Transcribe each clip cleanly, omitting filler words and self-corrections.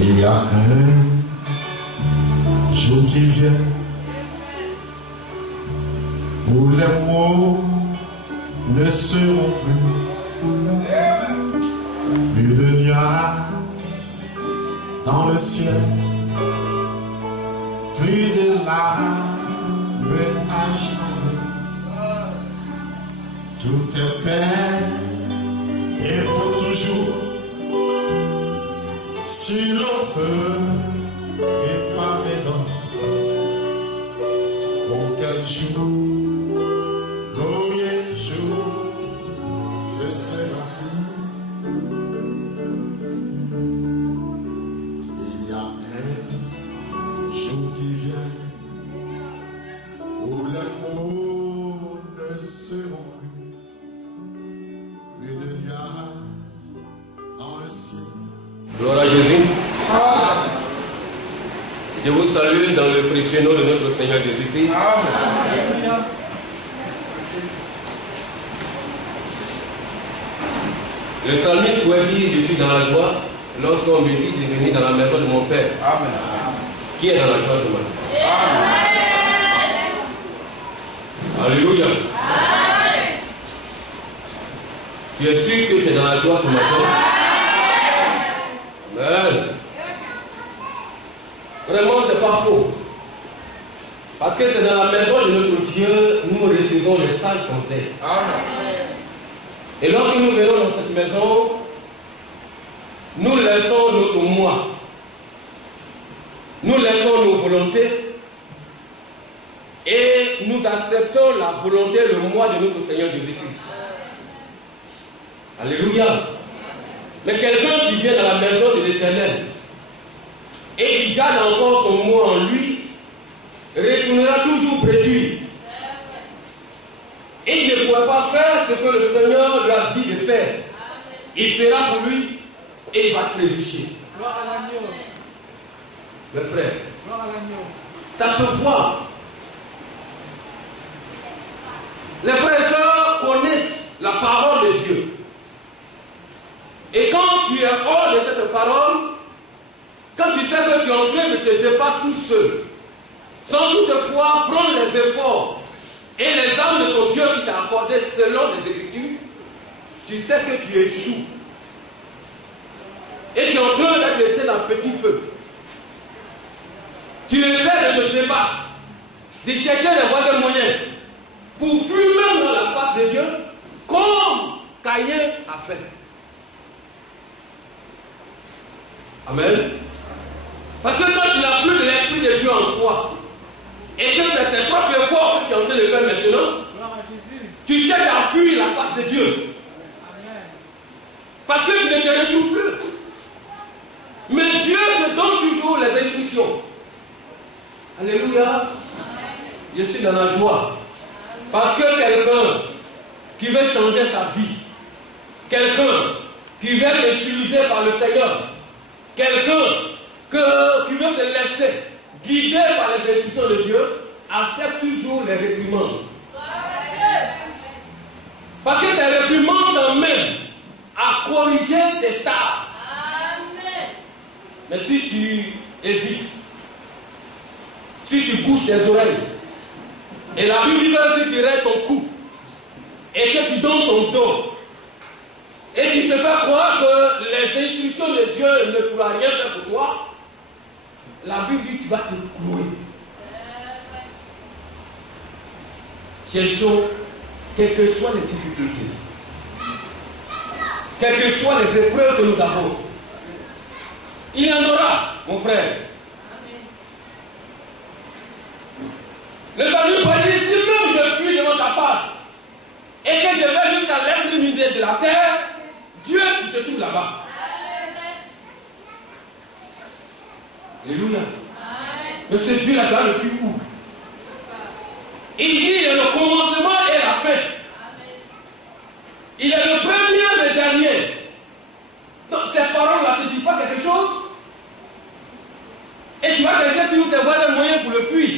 Il y a un jour qui vient où les mots ne seront plus de nuages dans le ciel, plus de larmes à chanter. Tout est paix et pour toujours. Si l'on peut et pas maintenant, pour quel jour, combien de jours, ce sera. Il y a un jour qui vient où les mots ne seront plus de nuages dans le ciel. Gloire à Jésus. Je vous salue dans le précieux nom de notre Seigneur Jésus-Christ. Le psalmiste pouvait dire: je suis dans la joie lorsqu'on me dit de venir dans la maison de mon Père. Amen. Qui est dans la joie ce matin? Amen. Alléluia. Amen. Tu es sûr que tu es dans la joie ce matin? Amen. Vraiment, c'est pas faux. Parce que c'est dans la maison de notre Dieu nous recevons les sages conseils. Amen. Et lorsque nous venons dans cette maison, nous laissons notre moi. Nous laissons nos volontés. Et nous acceptons la volonté, le moi de notre Seigneur Jésus-Christ. Alléluia. Mais quelqu'un qui vient dans la maison de l'Éternel et qui garde encore son mot en lui, retournera toujours brédu. Et il ne pourra pas faire ce que le Seigneur lui a dit de faire. Il fera pour lui et il va trébucher. Mes frères, ça se voit. Les frères et sœurs connaissent la parole de Dieu. Et quand tu es hors de cette parole, quand tu sais que tu es en train de te débattre tout seul, sans toutefois prendre les efforts et les âmes de ton Dieu qui t'a accordé selon les Écritures, tu sais que tu échoues. Et tu es en train d'être jeté dans le petit feu. Tu essaies de te débattre, de chercher les voies de moyens pour fumer dans la face de Dieu, comme Caïn a fait. Amen. Parce que quand tu n'as plus de l'Esprit de Dieu en toi, et que c'est tes propres efforts que tu es en train de faire maintenant, tu cherches à fuir la face de Dieu. Parce que tu ne te retrouves plus. Mais Dieu te donne toujours les instructions. Alléluia. Je suis dans la joie. Parce que quelqu'un qui veut changer sa vie, quelqu'un qui veut être utilisé par le Seigneur, quelqu'un qui veut se laisser guider par les instructions de Dieu, accepte toujours les réprimandes. Parce que ces réprimandes t'emmènent à corriger tes tares. Mais si tu évites, si tu bouches tes oreilles, et la Bible dit que si tu raides ton cou, et que tu donnes ton dos, et tu te fais croire que les instructions de Dieu ne pourront rien faire pour toi, la Bible dit que tu vas te clouer. Cherchons, quelles que soient les difficultés, quelles que soient les épreuves que nous avons, il y en aura, mon frère. Le salut peut dire, si même je fuis devant ta face, et que je vais jusqu'à l'extrémité de la terre, Dieu, tu te trouves là-bas. Alléluia. Mais ce Dieu là-bas le fuit où? Il dit, il est le commencement et la fin. Il est le premier et le dernier. Donc ces paroles-là ne te disent pas quelque chose. Et tu vas chercher toujours tes voies de moyens pour le fuir.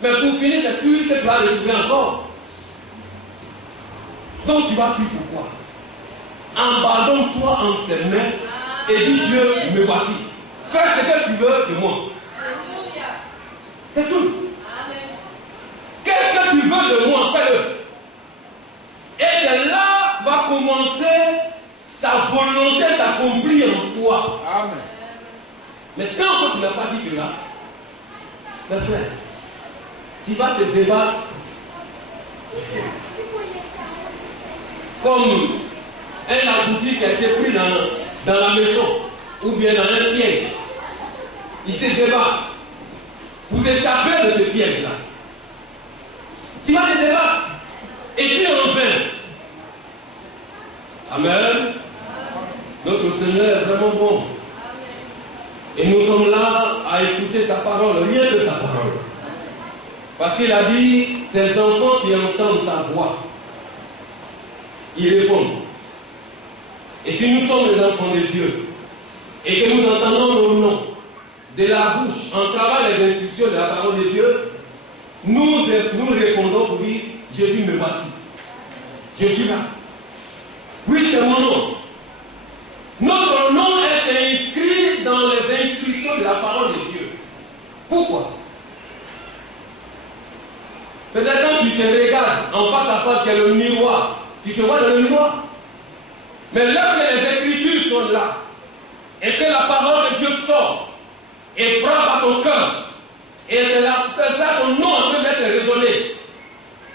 Mais pour finir, c'est plus que tu vas le trouver encore. Donc tu vas fuir pourquoi? Abandonne-toi en ses mains et dis Dieu, me voici. Fais ce que tu veux de moi. C'est tout. Qu'est-ce que tu veux de moi? Fais-le. Et c'est là va commencer sa volonté s'accomplir en toi. Amen. Mais tant que tu n'as pas dit cela, mes frères, tu vas te débattre comme un abouti qui a été pris dans la maison ou bien dans un piège. Il se débat. Vous échappez de ce piège-là. Tu vas te débattre. Et puis en vain. Amen. Notre Seigneur est vraiment bon. Et nous sommes là à écouter sa parole, rien que sa parole. Parce qu'il a dit, ces enfants qui entendent sa voix, ils répondent. Et si nous sommes les enfants de Dieu, et que nous entendons nos noms de la bouche, en travaillant les instructions de la parole de Dieu, nous répondons pour dire, Jésus me voici. Je suis là. Oui, c'est mon nom. Notre nom est inscrit dans les instructions de la parole de Dieu. Pourquoi? Peut-être quand tu te regardes en face à face, qu'il y a le miroir, tu te vois dans le miroir. Mais lorsque les Écritures sont là, et que la parole de Dieu sort, et frappe à ton cœur, et c'est là ton nom en train d'être raisonné.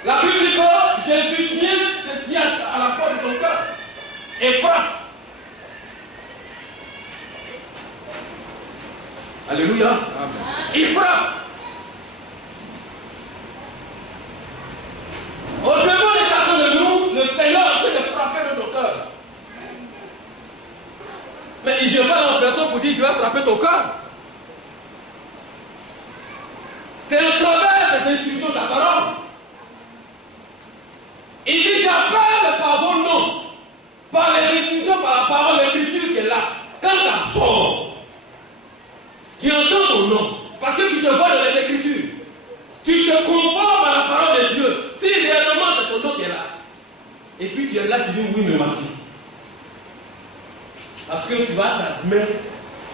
La Bible dit que Jésus se tient à la porte de ton cœur, et frappe. Alléluia. Amen. Il frappe. Au devant de chacun de nous, le Seigneur est en train de frapper notre cœur. Mais il ne vient pas en personne pour dire je vais frapper ton cœur. C'est à travers les instructions de la parole. Il dit j'appelle par vos noms, par les instructions, par la parole, l'écriture qui est là. Quand ça sort, tu entends ton nom, parce que tu te vois dans les Écritures. Tu te conformes à la parole de Dieu. Si réellement c'est ton nom qui est là, et puis tu es là, tu dis oui, mais merci. Parce que tu vas t'admettre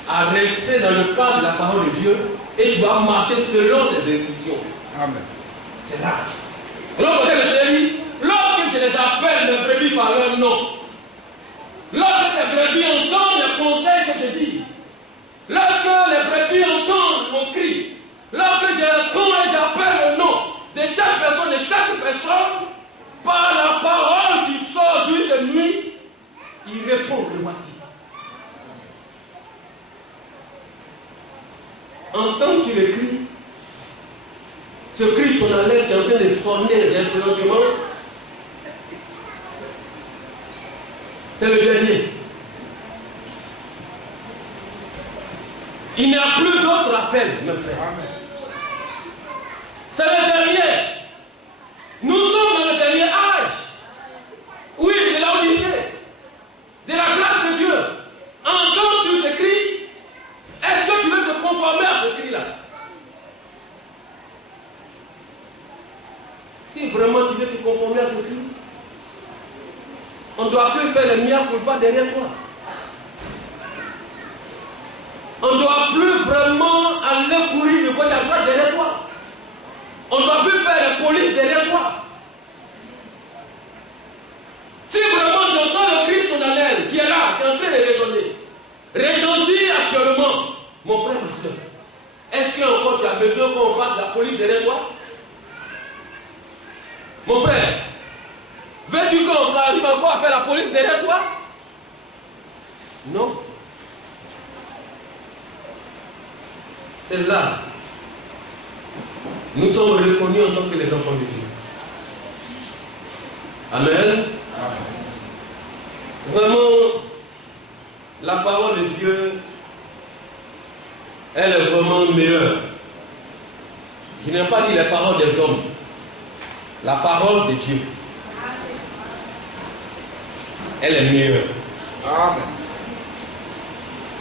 à rester dans le cadre de la parole de Dieu et tu vas marcher selon ses instructions. Amen. C'est là. Alors, le Seigneur dit, lorsque je les appelle mes brebis par leur nom, lorsque ces brebis entendent les conseils que je dis, lorsque les brebis entendent mon cri, lorsque j'entends et j'appelle le nom de chaque personne, par la parole qui sort jour et nuit, il répond, le voici. Entends-tu le cri? Ce cri son alerte qui est en train de sonner d'influentement. C'est le dernier. Il n'y a plus d'autre appel, mes frères. Amen. C'est le dernier. Nous sommes dans le dernier âge. Oui, de la Odyssée. De la grâce de Dieu. Entends-tu ce cri? Est-ce que tu veux te conformer à ce cri-là? Si vraiment tu veux te conformer à ce cri, on ne doit plus faire le mia culpa derrière toi. On ne doit plus vraiment aller courir de gauche à droite derrière toi. On ne doit plus faire la police derrière toi. Si vraiment tu entends le cri solennel qui est là, qui est en train de résonner, retentir actuellement, mon frère, ma soeur, est-ce que encore tu as besoin qu'on fasse la police derrière toi? Mon frère, veux-tu qu'on arrive encore à faire la police derrière toi? Non. C'est là. Nous sommes reconnus en tant que les enfants de Dieu. Amen. Amen. Vraiment, la parole de Dieu, elle est vraiment meilleure. Je n'ai pas dit les paroles des hommes. La parole de Dieu, elle est meilleure. Amen.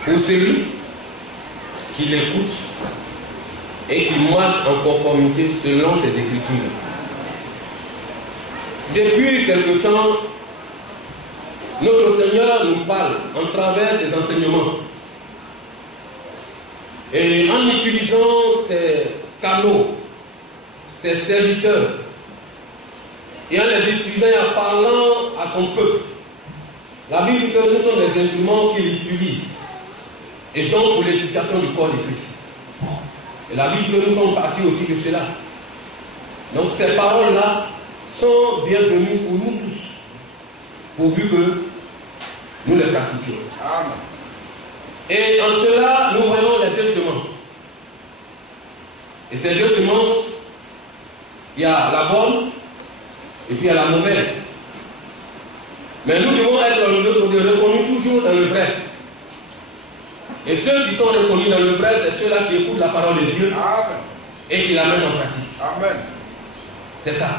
Pour celui qui l'écoute et qui marche en conformité selon ses Écritures. Depuis quelque temps, notre Seigneur nous parle en travers ses enseignements. Et en utilisant ces canaux, ces serviteurs, et en les utilisant et en parlant à son peuple, la Bible dit que nous sommes les instruments qu'il utilise, et donc pour l'édification du corps de Christ. Et la Bible dit que nous sommes partis aussi de cela. Donc ces paroles-là sont bienvenues pour nous tous, pourvu que nous les pratiquions. Amen. Et en cela, nous voyons les deux semences. Et ces deux semences, il y a la bonne et puis il y a la mauvaise. Mais nous devons être reconnus toujours dans le vrai. Et ceux qui sont reconnus dans le vrai, c'est ceux-là qui écoutent la parole de Dieu. Amen. Et qui l'amènent en pratique. Amen. C'est ça.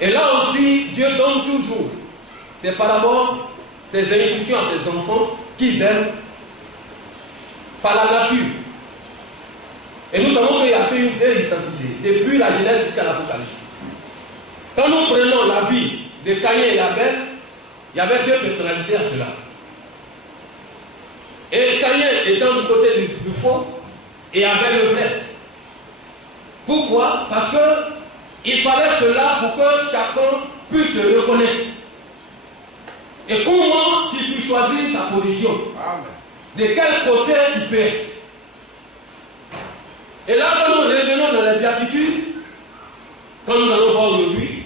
Et là aussi, Dieu donne toujours ses paraboles, ses instructions à ses enfants qu'ils aiment par la nature. Et nous savons qu'il y a deux identités, depuis la Genèse jusqu'à l'Apocalypse. Quand nous prenons la vie de Caïn et Abel, il y avait deux personnalités à cela. Et Caïn étant du côté du faux et Abel le vrai. Pourquoi? Parce qu'il fallait cela pour que chacun puisse le reconnaître. Et comment il puisse choisir sa position. Amen. De quel côté il peut être. Et là, quand nous revenons dans la béatitude, quand nous allons voir aujourd'hui,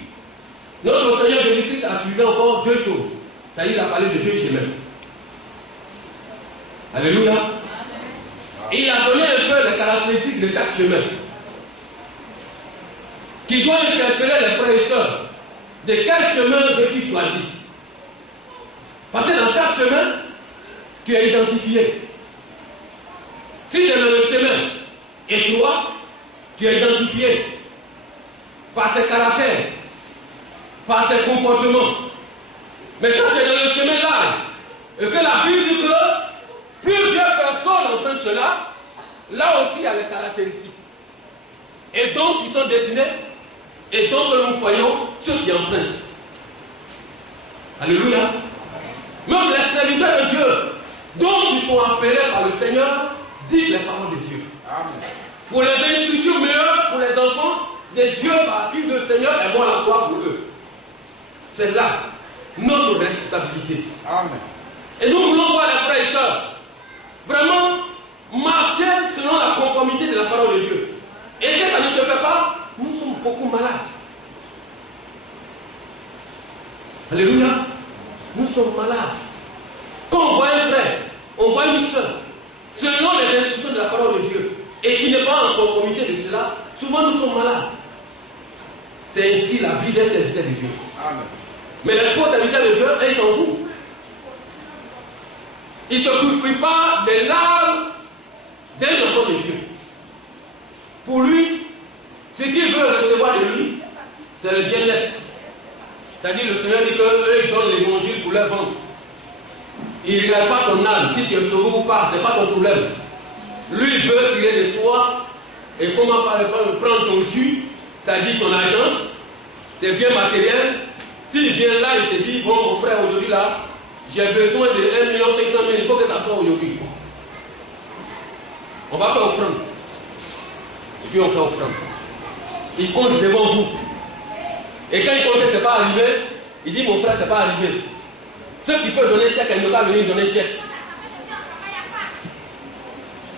notre Seigneur Jésus-Christ a utilisé encore deux choses. C'est-à-dire, il a parlé de deux chemins. Alléluia. Amen. Et il a donné un peu les caractéristiques de chaque chemin, qui doit interpeller les frères et sœurs. De quel chemin veux-tu choisir? Parce que dans chaque chemin, tu es identifié. Si tu es dans le chemin étroit, tu es identifié par ses caractères, par ses comportements. Mais quand tu es dans le chemin large, et que la Bible dit que plusieurs personnes empruntent cela, là aussi il y a les caractéristiques. Et donc ils sont destinés, et donc nous voyons ceux qui empruntent. Alléluia. Même les serviteurs de Dieu, donc ils sont appelés par le Seigneur, disent les paroles de Dieu. Amen. Pour les instructions meilleures, pour les enfants de Dieu par qui le Seigneur est moi la croix pour eux. C'est là notre responsabilité. Amen. Et nous voulons voir les frères et sœurs vraiment marcher selon la conformité de la parole de Dieu. Et que ça ne se fait pas, nous sommes beaucoup malades. Alléluia. Nous sommes malades. Quand on voit un frère, on voit une sœur, selon les instructions de la parole de Dieu, et qui n'est pas en conformité de cela, souvent nous sommes malades. C'est ainsi la vie des serviteurs de Dieu. Amen. Mais les faux serviteurs de Dieu, ils s'en foutent. Ils ne se préoccupent pas des larmes d'un enfant de Dieu. Pour lui, ce qu'il veut recevoir de lui, c'est le bien-être. C'est-à-dire le Seigneur dit qu'eux, ils donnent l'évangile pour leur vendre. Il ne regarde pas ton âme, si tu es sauvé ou pas, ce n'est pas ton problème. Lui, il veut tirer de toi, et comment prendre ton jus, c'est-à-dire ton argent, tes biens matériels. S'il vient là, il te dit, bon mon frère, aujourd'hui là, j'ai besoin de 1 500 000, il faut que ça soit aujourd'hui. On va faire offrande. Et puis on fait offrande. Il compte devant vous. Et quand il compte que ce n'est pas arrivé, il dit, mon frère, ce n'est pas arrivé. Ceux qui peuvent donner chèque, ils ne peuvent pas venir donner chèque.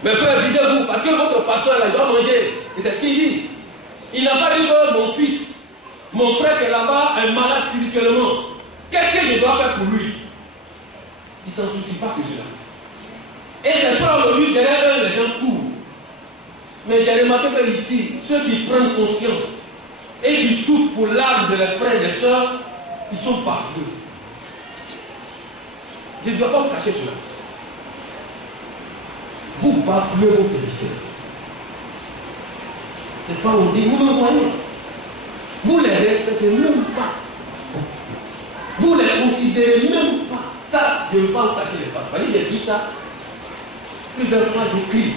Mais frère, videz-vous, parce que votre pasteur là, il doit manger. Et c'est ce qu'il dit. Il n'a pas dit que mon fils, mon frère qui est là-bas, est malade spirituellement. Qu'est-ce que je dois faire pour lui? Il ne s'en soucie pas que cela. Et c'est ça aujourd'hui, derrière eux, les gens courent. Mais j'ai remarqué que ici, ceux qui prennent conscience et qui souffrent pour l'âme de leurs frères et des sœurs, ils sont partout. Je ne dois pas vous cacher cela. Vous bafouez vos serviteurs. C'est pas on dit, vous me voyez. Vous les respectez même pas. Vous les considérez même pas. Ça, je ne veux pas vous cacher les faces. Parce que j'ai dit ça. Plusieurs fois, je crie.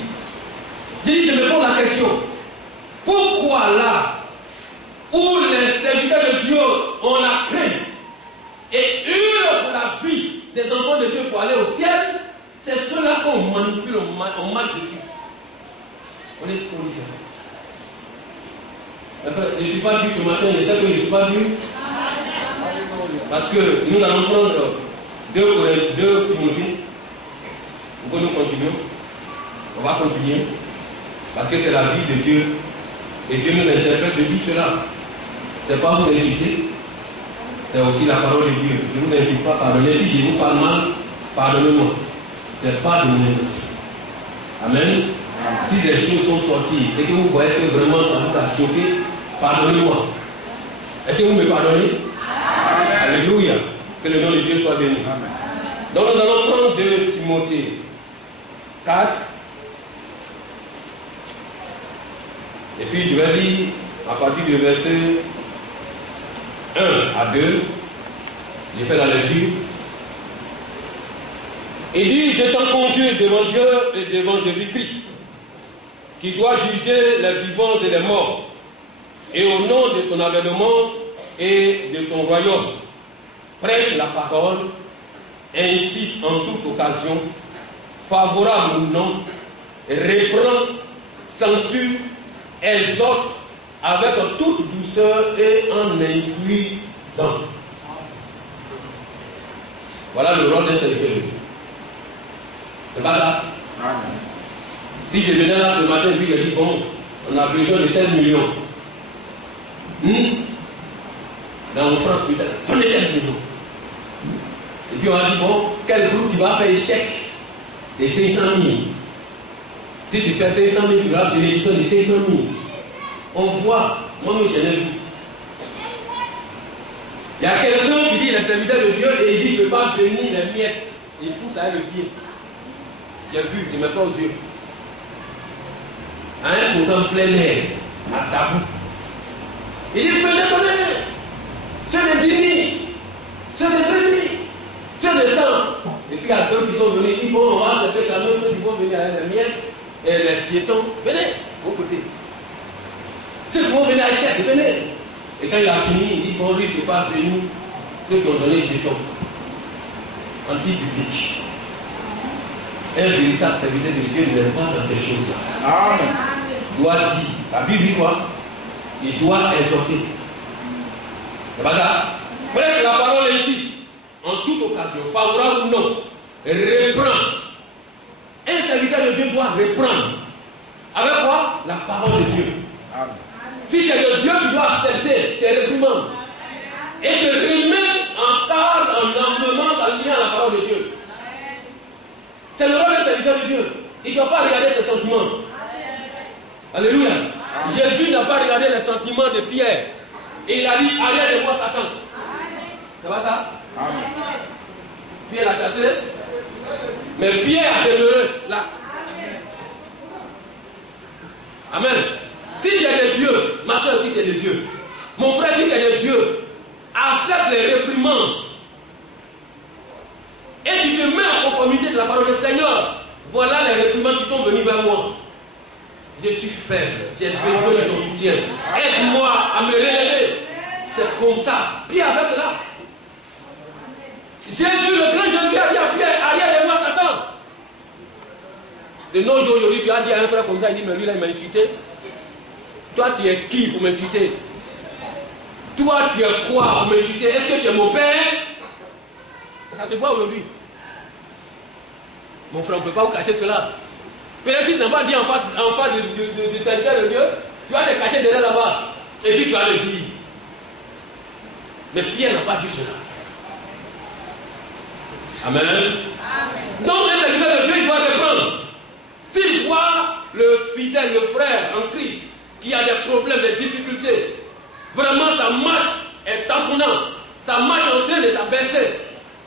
Je me pose la question. Pourquoi là, où les serviteurs de Dieu ont la crainte et hurlent pour la vie des enfants de Dieu pour aller au ciel, c'est ceux-là quand on manipule, on marche dessus. On est fournisseur. Je ne suis pas dur ce matin, je sais que je ne suis pas dur. Parce que nous allons prendre 2 Timothée. Pourquoi nous continuons? On va continuer. Parce que c'est la vie de Dieu. Et Dieu nous interprète de tout cela. Ce n'est pas vous inciter. C'est aussi la parole de Dieu. Je ne vous incite pas à pardonner. Si je vous parle mal, pardonnez-moi. Ce n'est pas de mon intention. Amen. Si des choses sont sorties et que vous voyez que vraiment ça vous a choqué, pardonnez-moi. Est-ce que vous me pardonnez? Amen. Alléluia. Que le nom de Dieu soit béni. Amen. Donc nous allons prendre 2 Timothée 4. Et puis je vais lire à partir du verset 1 à 2. J'ai fait la lecture. Il dit, je t'en conjure devant Dieu et devant Jésus-Christ, qui doit juger les vivants et les morts, et au nom de son avènement et de son royaume, prêche la parole, insiste en toute occasion, favorable ou non, reprend, censure, exhorte avec toute douceur et en instruisant. Voilà le rôle d'un serviteur. C'est pas ça? Si je venais là ce matin et puis je dis, bon, on a besoin de tel million. Dans France, peut-être, on est tel million. Et puis on a dit, bon, quel groupe qui va faire échec de 500 000? Si tu fais 500 000, tu vas bénéficier de 500 000. On voit, moi-même je l'ai vu. Il y a quelqu'un qui dit, il est serviteur de Dieu et il dit, je ne peux pas bénir les miettes. Il pousse avec le pied. J'ai vu, je ne mets pas aux yeux. À un programme plein air, à Tabou. Il dit, venez, c'est des dîners, c'est des ennemis, c'est des temps. Et puis il y a d'autres qui sont venus, ils disent, bon, on va se faire la même chose, ils vont venir avec les miettes et les fiétons. Venez, au côté. Ceux qui vont venir à Chèque, venez. Et quand il a fini, il dit, bon, lui, je ne peux pas bénir ceux qui ont donné les jetons. Anti-public. Un véritable serviteur de Dieu ne n'est pas dans ces choses-là. Amen. Il doit dire, la Bible dit quoi? Il doit exhorter. C'est pas ça? Prêche la parole insiste, en toute occasion, favorable ou non, reprend. Un serviteur de Dieu doit reprendre. Avec quoi? La parole de Dieu. Amen. Si c'est de Dieu, tu dois accepter ses réprimandes. Et te remettre en garde, en amplement, lié à la parole de Dieu. C'est le rôle du serviteur de Dieu. Il ne doit pas regarder tes sentiments. Alléluia. Jésus n'a pas regardé les sentiments de Pierre. Et il a dit, allez de moi Satan. C'est pas ça? Amen. Pierre l'a chassé. Mais Pierre a demeuré là. Amen. Si tu es de Dieu, ma soeur, si tu es de Dieu, mon frère, si tu es de Dieu, accepte les réprimandes. Et tu te mets en conformité de la parole du Seigneur. Voilà les réprimandes qui sont venues vers moi. Je suis faible, j'ai besoin de ton soutien. Aide-moi à me relever. C'est comme ça. Pierre avait cela. Jésus, le grand Jésus, a dit à Pierre, allez de moi Satan. De nos jours aujourd'hui, tu as dit à un frère comme ça, il dit, mais lui là, il m'a insulté. Toi, tu es qui pour m'insulter? Toi, tu es quoi pour m'insulter? Est-ce que tu es mon père? Ça se voit aujourd'hui. Mon frère, on ne peut pas vous cacher cela. Peut-être si tu n'as pas dit en face du serviteur de Dieu, tu vas te cacher derrière là-bas. Et puis tu vas le dire. Mais Pierre n'a pas dit cela. Amen. Amen. Donc le serviteur de Dieu, il doit reprendre. S'il voit le fidèle, le frère en Christ, qui a des problèmes, des difficultés, vraiment sa marche est tâtonnante, sa marche est en train de s'abaisser.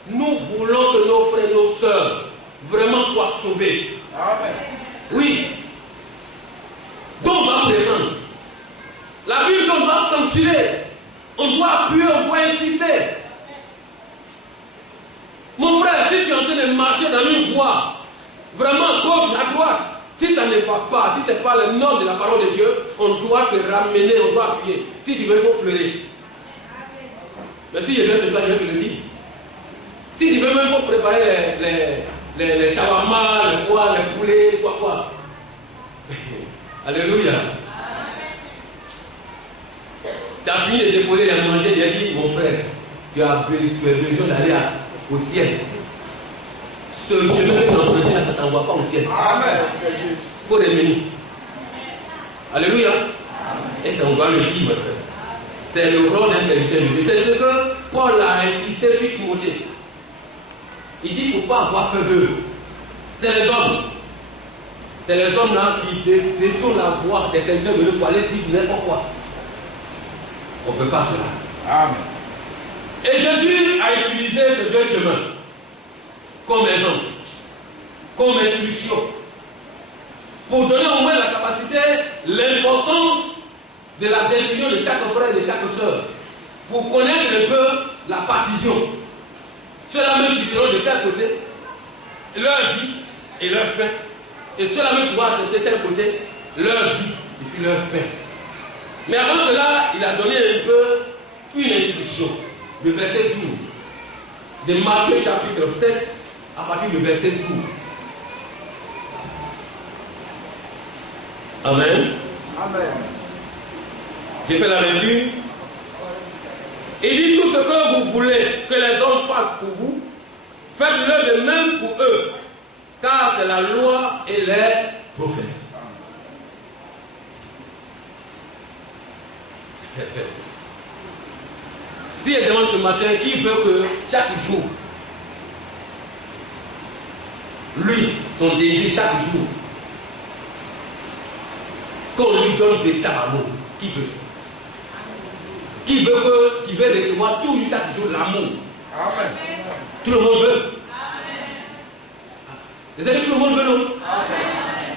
Nous voulons que nos frères, nos sœurs, vraiment soient sauvés. Amen. Oui. Donc on va vous défendre. La Bible, on doit censurer. On doit appuyer, on doit insister. Mon frère, si tu es en train de marcher dans une voie, vraiment gauche à droite, si ça ne va pas, si ce n'est pas le nom de la parole de Dieu, on doit te ramener, on doit appuyer. Si tu veux, il faut pleurer. Mais si je viens chez toi, je vais te le dire. Si tu veux, même il faut préparer les shawarma, les quoi, dois quoi? Alléluia. Tu as fini de déposer les manger, il a dit, mon frère, tu as besoin d'aller au ciel. Ce chemin que tu as emprunté, ça ne t'envoie pas au ciel. Amen. Il faut revenir. Alléluia. Et ça, on doit le dire, mon frère. C'est le rôle d'un serviteur de Dieu. C'est ce que Paul a insisté sur Timothée. Il dit qu'il ne faut pas avoir peur d'eux. C'est les hommes. C'est les hommes là qui détournent la voix des serviteurs de Dieu pour aller dire n'importe quoi. On ne veut pas cela. Amen. Et Jésus a utilisé ces deux chemins comme exemple, comme instruction, pour donner au moins la capacité, l'importance de la décision de chaque frère et de chaque soeur, pour connaître un peu la partition. Ceux-là même qui seront de tel côté, leur vie et leur fin. Et ceux-là même qui vont accepter tel côté, leur vie et puis leur fin. Mais avant cela, il a donné un peu une instruction, le verset 12, de Matthieu chapitre 7, à partir du verset 12. Amen. Amen. J'ai fait la lecture. Il dit tout ce que vous voulez que les hommes fassent pour vous, faites-le de même pour eux, car c'est la loi et les prophètes. Si elle demande ce matin, qui veut que chaque jour, lui, son désir chaque jour, qu'on lui donne véritable amour, qui veut? Qui veut recevoir toujours chaque jour l'amour? Amen. Tout le monde veut? Vous savez que tout le monde veut, non? Amen.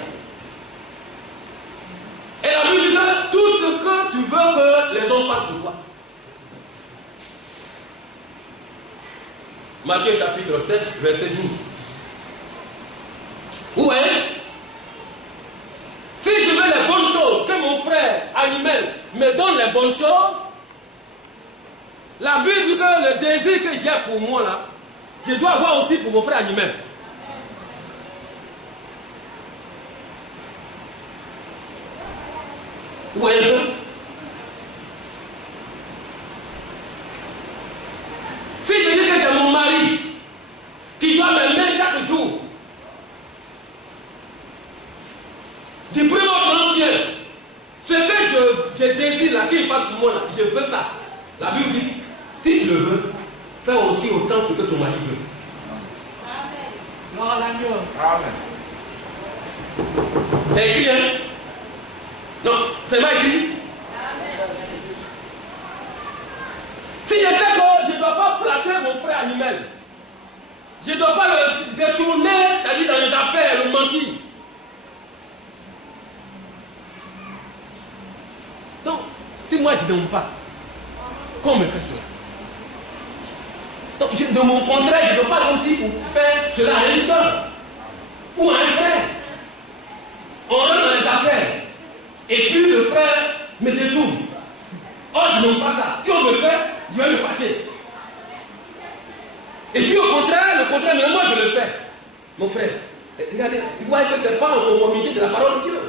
Et la Bible dit que tout ce que tu veux que les hommes fassent pour toi. Matthieu chapitre 7, verset 12. Vous voyez? Si je veux les bonnes choses, que mon frère animal me donne les bonnes choses, la Bible dit que le désir que j'ai pour moi là, je dois avoir aussi pour mon frère animal. Vous voyez un peu? Si je dis que j'ai mon mari qui doit m'aimer chaque jour, du premier au 30e, ce que je désire là, qu'il fasse pour moi là, je veux ça. La Bible dit, si tu le veux, fais aussi autant ce que ton mari veut. Amen. Gloire à l'agneau. Amen. C'est écrit, hein? Non, c'est pas écrit. Si je sais que je ne dois pas flatter mon frère animal, je ne dois pas le détourner, c'est-à-dire dans les affaires, le mentir. Donc, si moi je ne demande pas, qu'on me fait cela. Donc, de mon contraire, je ne dois pas aussi pour faire cela à une soeur ou à un frère. On rentre dans les affaires. Et puis le frère me détourne. Oh, je n'aime pas ça. Si on me fait, je vais me fâcher. Et puis au contraire, mais moi je le fais. Mon frère, regardez, tu vois que ce n'est pas en conformité de la parole de Dieu.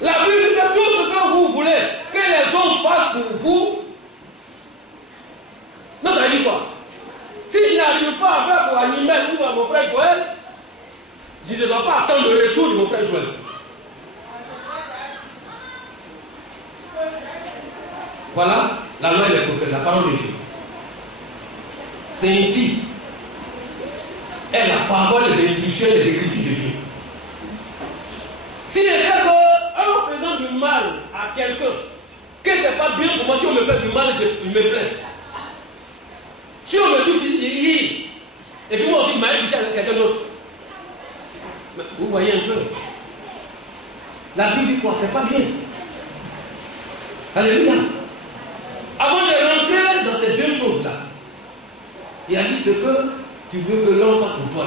La Bible dit que tout ce que vous voulez que les hommes fassent pour vous, non, ça veut dire quoi? Si je n'arrive pas à faire pour Animal ou à mon frère Joël, je ne dois pas attendre le retour de mon frère Joël. Voilà la loi des prophètes, la parole de Dieu. C'est ici. Et la parole et l'instruction des écritures de Dieu. Si je sais qu'en faisant du mal à quelqu'un, que ce n'est pas bien pour moi, si on me fait du mal, je me plains. Si on me touche, il dit, et puis moi aussi, je m'arrête touché avec quelqu'un d'autre. Vous voyez un peu. La Bible dit quoi? C'est pas bien. Alléluia. Avant de rentrer dans ces deux choses-là, il a dit ce que tu veux que l'homme fasse pour toi.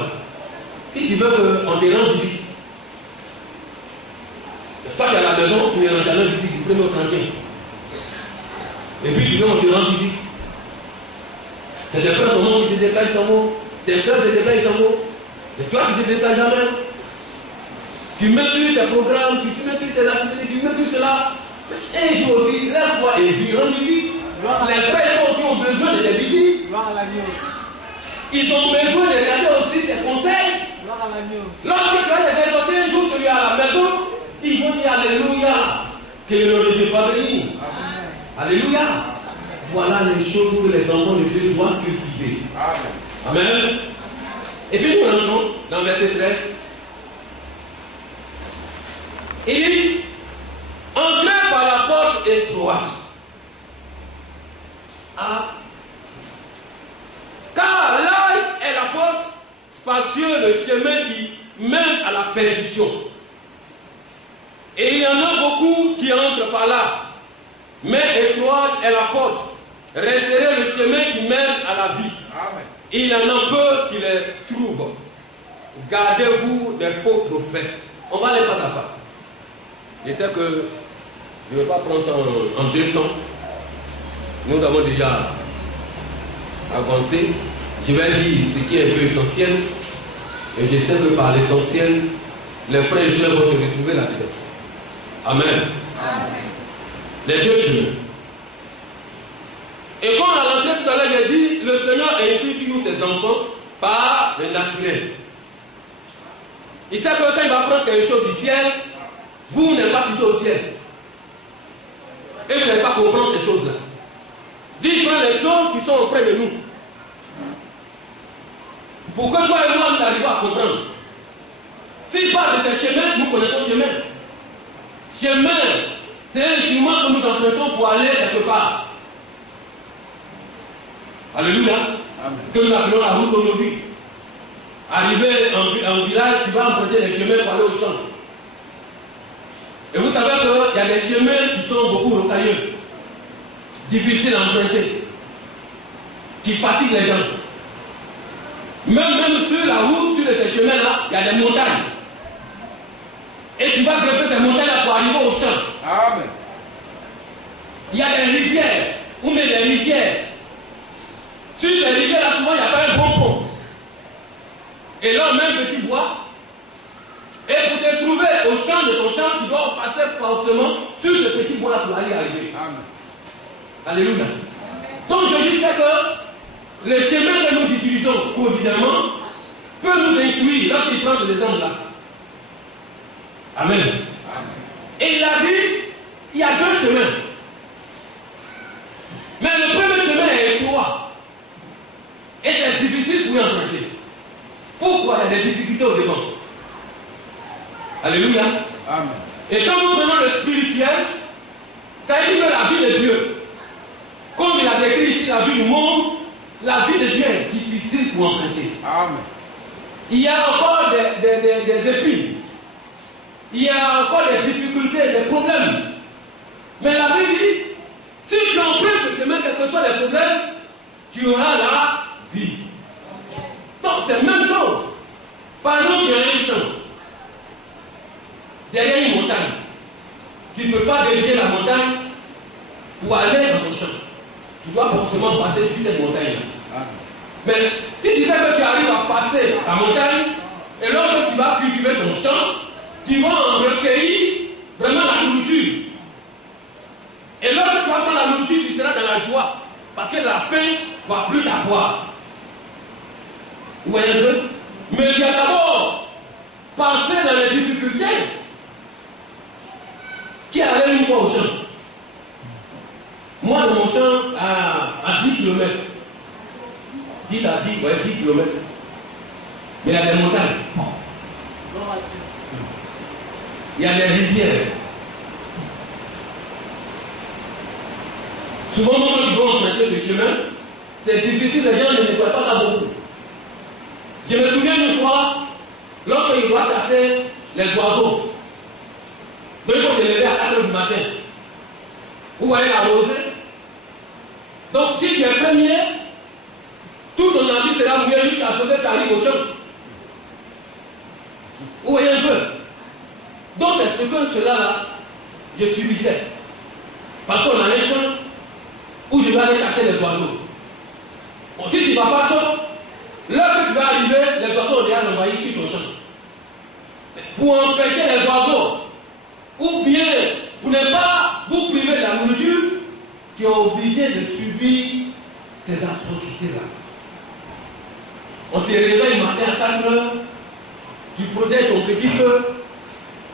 Si tu veux qu'on te rende visite, toi tu es à la maison, tu ne rends jamais visite du 1er au 31. Et puis tu veux qu'on te rende visite. Et tes frères sont morts, ils te déplacent en haut. Tes soeurs te déplacent en haut. Et toi tu ne te déplaces jamais. Tu mets sur tes programmes, tu mets sur tes activités, tu mets sur cela. Un jour aussi, lève-toi et viens rendre visite. Les frères aussi ont besoin de tes visites. Ils ont besoin de regarder aussi tes conseils. Lorsque tu vas les exhorter un jour celui à la maison, ils vont dire Alléluia. Que le nom de Dieu soit béni. Alléluia. Voilà les choses que les enfants de Dieu doivent cultiver. Amen. Et puis nous rentrons dans le verset 13. Il dit, entrez par la porte étroite. Car large est la porte, spacieux le chemin qui mène à la perdition. Et il y en a beaucoup qui entrent par là. Mais étroite est la porte, resserrez le chemin qui mène à la vie. Amen. Il y en a peu qui les trouvent. Gardez-vous des faux prophètes. On va les pas à pas. Je sais que je ne vais pas prendre ça en 2 temps. Nous avons déjà avancé. Je vais dire ce qui est un peu essentiel. Et je sais que par l'essentiel, les frères et sœurs vont se retrouver là-dedans. Amen. Amen. Les 2 chemins. Et comme à l'entrée tout à l'heure, j'ai dit, le Seigneur instruit toujours ses enfants par le naturel. Il sait que quand il va prendre quelque chose du ciel, vous n'êtes pas quitté au ciel. Et vous n'allez pas comprendre ces choses-là. Dieu prend les choses qui sont auprès de nous. Pour que toi et moi nous arrivions à comprendre. S'il parle de ces chemins, nous connaissons le chemin. Chemin, c'est un instrument que nous empruntons pour aller quelque part. Alléluia. Amen. Que nous appelons la route aujourd'hui. Arrivé en village, tu vas emprunter les chemins pour aller au champ. Et vous savez qu'il y a des chemins qui sont beaucoup rocailleux, difficiles à emprunter, qui fatiguent les gens. Même sur la route, sur ces chemins-là, il y a des montagnes. Et tu vas grimper ces montagnes-là pour arriver au champ. Amen. Il y a des rivières, ou même des rivières. Sur ces rivières-là, souvent, il n'y a pas un bon pont. Et là, même petit bois. Et pour te trouver au champ de ton champ, tu dois passer forcément sur ce petit bois-là pour aller arriver. Amen. Alléluia. Amen. Donc, je dis que le chemin que nous utilisons quotidiennement peut nous instruire lorsqu'il prend ce exemple-là. Amen. Amen. Et il a dit, il y a 2 chemins. Mais le premier chemin est étroit. Et c'est difficile pour y emprunter. Pourquoi il y a des difficultés au devant? Alléluia. Amen. Et quand nous prenons le spirituel, ça veut dire que la vie de Dieu, comme il a décrit ici la vie du monde, la vie de Dieu est difficile pour emprunter. Amen. Il y a encore des épines. Il y a encore des difficultés, des problèmes. Mais la Bible dit, si tu empruntes ce chemin, quels que soient les problèmes, tu auras la vie. Donc c'est la même chose. Par exemple, il y a un champ. Derrière une montagne. Tu ne peux pas dévier la montagne pour aller dans ton champ. Tu dois forcément passer sur cette montagne-là. Mais si tu sais que tu arrives à passer la montagne, et lorsque tu vas cultiver ton champ, tu vas en recueillir vraiment la nourriture. Et lorsque tu vas prendre la nourriture, tu seras dans la joie. Parce que la faim ne va plus t'avoir. Vous voyez un peu? Mais il y a d'abord pensé dans les difficultés qui allait une fois au champ. Moi, dans mon champ, à 10 km, 10 à 10, ouais, 10 km, mais il y a des montagnes. Il y a des rivières. Souvent, quand tu dois emprunter ce chemin, c'est difficile, les gens ne nettoient pas ça beaucoup. Je me souviens une fois, lorsqu'il doit chasser les oiseaux, donc il faut te lever à 4 h du matin. Vous voyez la rosée. Donc si tu es premier, tout ton envie sera mouillé jusqu'à ce que tu arrives au champ. Vous voyez un peu. Donc c'est ce que cela-là, je subissais. Parce qu'on a un champ où je vais aller chasser les oiseaux. Bon, si tu ne vas pas tôt, là que tu vas arriver, les oiseaux ont déjà envahi sur ton champ. pour empêcher les oiseaux, ou bien pour ne pas vous priver de la nourriture, tu es obligé de subir ces atrocités-là. On te réveille matin à 4 heures, tu protèges ton petit feu,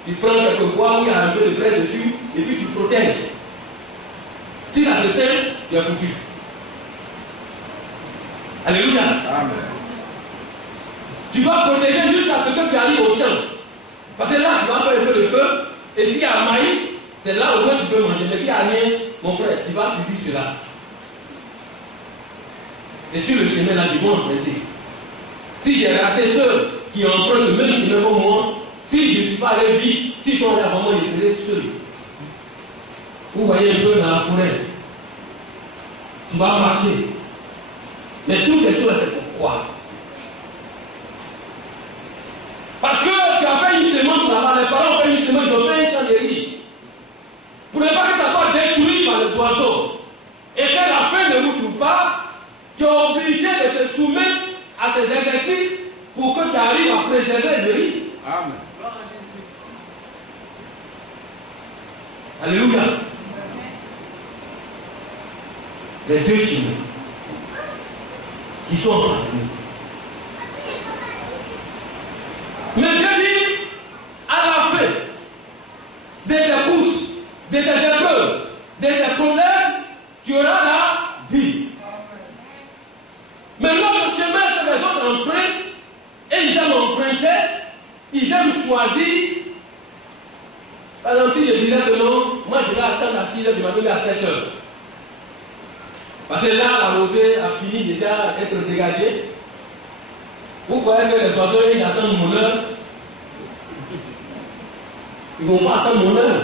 tu prends quelques bois où il y a un peu de graisse dessus, et puis tu protèges. Si ça t'éteint, tu es foutu. Alléluia. Amen. Tu vas protéger jusqu'à ce que tu arrives au champ. Parce que là, tu vas faire un peu de feu, et s'il y a un maïs, c'est là au moins tu peux manger. Mais s'il n'y a rien, mon frère, tu vas subir cela. Et sur le chemin là, ils vont emprunter. Si j'ai raté ceux qui empruntent le même chemin comme moi, si je ne suis pas allé vite, s'ils sont allés avant moi, ils seraient seuls. Vous voyez un peu dans la forêt. Tu vas marcher. Mais toutes ces choses, c'est pourquoi? Parce que tu as fait une semence là-bas, les parents ont fait une semence, ils ont fait un champ de riz. Pour ne pas que ça soit détruit par les oiseaux. Et que la faim ne vous trouve pas, tu es obligé de te soumettre à ces exercices pour que tu arrives à préserver le riz. Amen. Alléluia. Les deux chemins qui sont en train. Mais Dieu dit, à la fin de ces courses, de ces épreuves, de ces problèmes, tu auras la vie. Mais notre chemin que les autres empruntent, et ils aiment emprunter, ils aiment choisir. Par exemple, si je disais que non, moi je vais attendre à 6h du matin, mais à 7h. Parce que là, la rosée a fini déjà d'être dégagée. Vous croyez que les oiseaux, ils attendent mon heure? Ils ne vont pas attendre mon heure.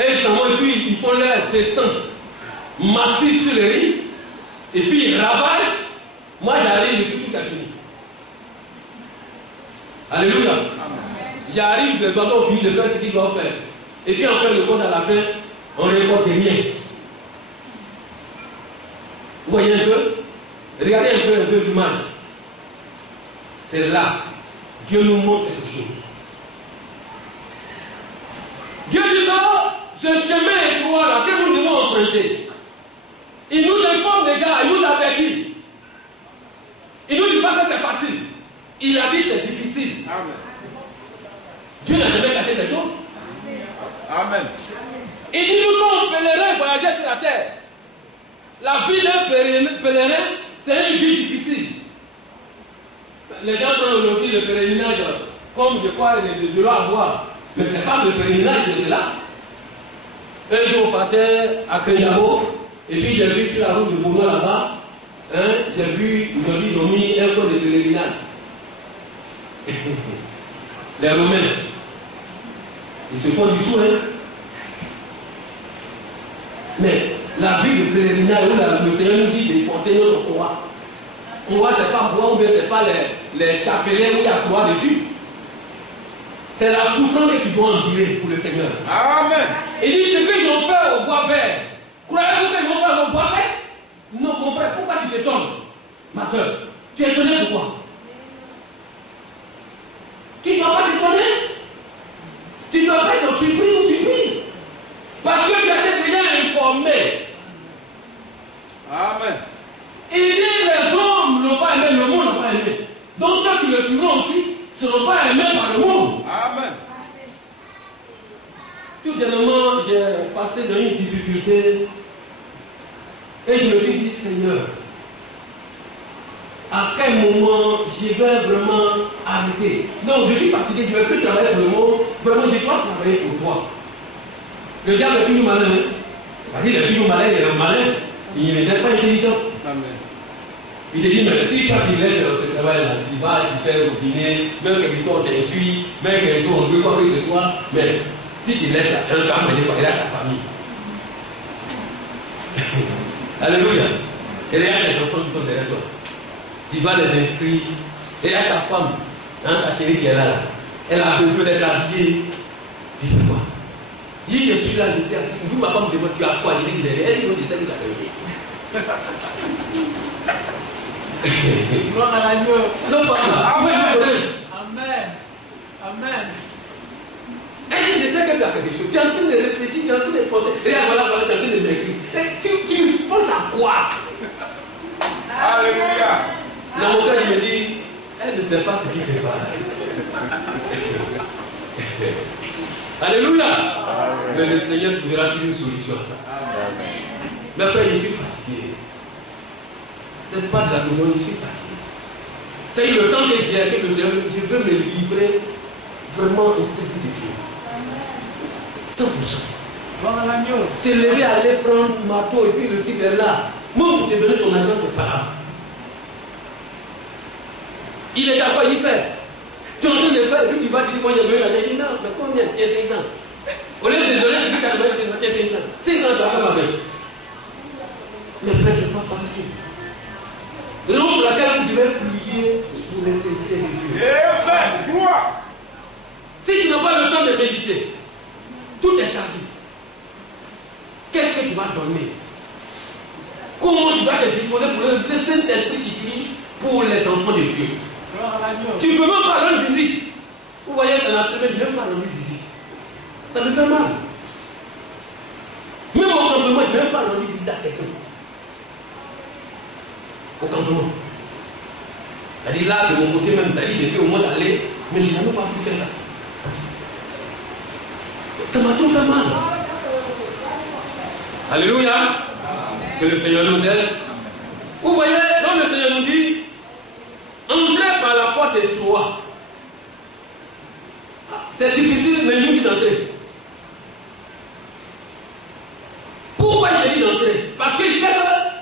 Et ils s'en vont, et puis ils font leur descente massive sur le riz. Et puis ils ravagent. Moi j'arrive et puis tout a fini. Alléluia. J'arrive, les oiseaux ont fini de faire ce qu'ils doivent faire. Et puis en fait le compte à la fin, on ne récolte rien. Vous voyez un peu? Regardez un peu l'image. C'est là. Dieu nous montre quelque chose. Dieu dit non, ce chemin étroit là que nous devons emprunter. Il nous informe déjà, il nous avertit. Il ne nous dit pas que c'est facile. Il a dit que c'est difficile. Amen. Dieu n'a jamais caché ces choses. Amen. Il dit nous sommes pèlerins voyageurs sur la terre. La vie d'un pèlerin, c'est une vie difficile. Les gens prennent aujourd'hui le pèlerinage comme de quoi de l'eau à boire. Mais ce n'est pas le pèlerinage de cela. Un jour, on partait à Kenyabo, et puis j'ai vu sur la route de Bono là-bas, j'ai vu, ils ont mis un code de pèlerinage. Les Romains, ils se font du sou, hein. Mais la vie de pèlerinage, où le Seigneur nous dit de porter notre croix. Croix, ce n'est pas bois ou bien ce n'est pas les chapelets où il y a croix dessus. C'est la souffrance que tu dois endurer pour le Seigneur. Amen. Il dit ce qu'ils ont fait au bois vert. Croyez-vous qu'ils vont faire au bois vert? Non, mon frère, pourquoi tu t'étonnes? Ma soeur, tu es étonné pourquoi? Tu ne dois pas t'étonner. Tu ne dois pas être surpris ou surprise. Parce que tu as été déjà informé. Amen. Il dit les hommes n'ont pas aimé, le monde n'a pas aimé. Donc ceux qui le suivront aussi ne seront pas aimés par le monde. Amen. Tout dernièrement, j'ai passé dans une difficulté et je me suis dit, Seigneur, à quel moment je vais vraiment arrêter? Donc je suis fatigué, je ne vais plus travailler pour le monde, vraiment je dois travailler pour toi. Le diable est toujours malin. Parce qu'il est toujours malin, il est malin, il n'est pas intelligent. Amen. Il te dit, mais si toi tu laisses ce travail là, tu vas, tu fais au dîner, même quelque chose on t'essuie, même quelque chose on veut quoi que ce soit, mais si tu laisses là, un cas, mais j'ai parlé à ta famille. Alléluia. Et regarde les enfants qui sont derrière toi. Tu vas les inscrire. Et regarde ta femme, ta chérie qui est là, elle a besoin d'être habillée. Tu fais quoi? Dis, je suis là, j'étais assis. Vous, ma femme me demande, tu as quoi? Je dis, derrière, elle dit, c'est ça qui t'a fait. Gloire à l'agneau. Non, pas ça. Amen. Amen. pensé. Regarde, voilà, tu es en train de m'écrire. Tu penses à quoi? Alléluia. Dans mon cas, je me dis, elle ne sait pas ce qui se passe. Alléluia. Mais le Seigneur trouvera toujours une solution à ça. Mais frère, je suis fatigué. C'est pas de la maison, je suis fatigué. C'est le temps que j'ai avec le Seigneur, je veux me livrer vraiment au service de Dieu. 100%. C'est lever, aller prendre le marteau et puis le type est là. Moi, pour te donner ton argent, c'est pas grave. Il est d'accord, il fait. Tu es en train de faire, et puis tu vas te dire, moi j'ai besoin d'argent. Il dit non, mais combien? Tiens 500. Au lieu de te donner ce que tu as demandé, tu dis tiens 500. 500, tu vas faire ma belle. Mais frère, c'est pas facile. Raison pour laquelle vous devez prier pour les serviteurs de Dieu. Amen. Gloire. Si tu n'as pas le temps de méditer, tout est chargé. Qu'est-ce que tu vas donner? Comment tu vas te disposer pour le Saint-Esprit qui utilise pour les enfants de Dieu? Tu ne peux même pas rendre visite. Vous voyez, dans la semaine, je n'ai même pas rendu visite. Ça me fait mal. Même au campement, je n'ai même pas rendu visite à quelqu'un. Au campement. C'est-à-dire là, de mon côté même, c'est-à-dire j'ai pu au moins aller, mais je n'ai même pas pu faire ça. Ça m'a tout fait mal. Alléluia. Que le Seigneur nous aide. Vous voyez, donc le Seigneur nous dit, entrez par la porte étroite. C'est difficile, mais il nous dit d'entrer. Pourquoi il te dit d'entrer? Parce qu'il sait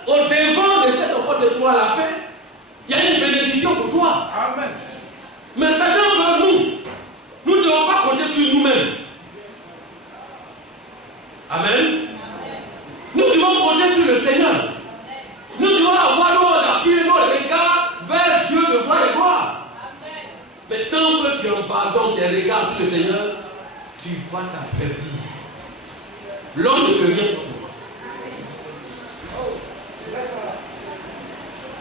qu'au devant de cette porte étroite à la fin, il y a une bénédiction pour toi. Amen. Mais sachant que nous ne devons pas compter sur nous-mêmes. Amen. Nous devons compter sur le Seigneur. Nous devons avoir nos appuis, nos regards vers Dieu de gloire et gloire. Mais tant que tu abandonnes tes regards sur le Seigneur, tu vas t'affaiblir. L'homme ne peut rien pour toi.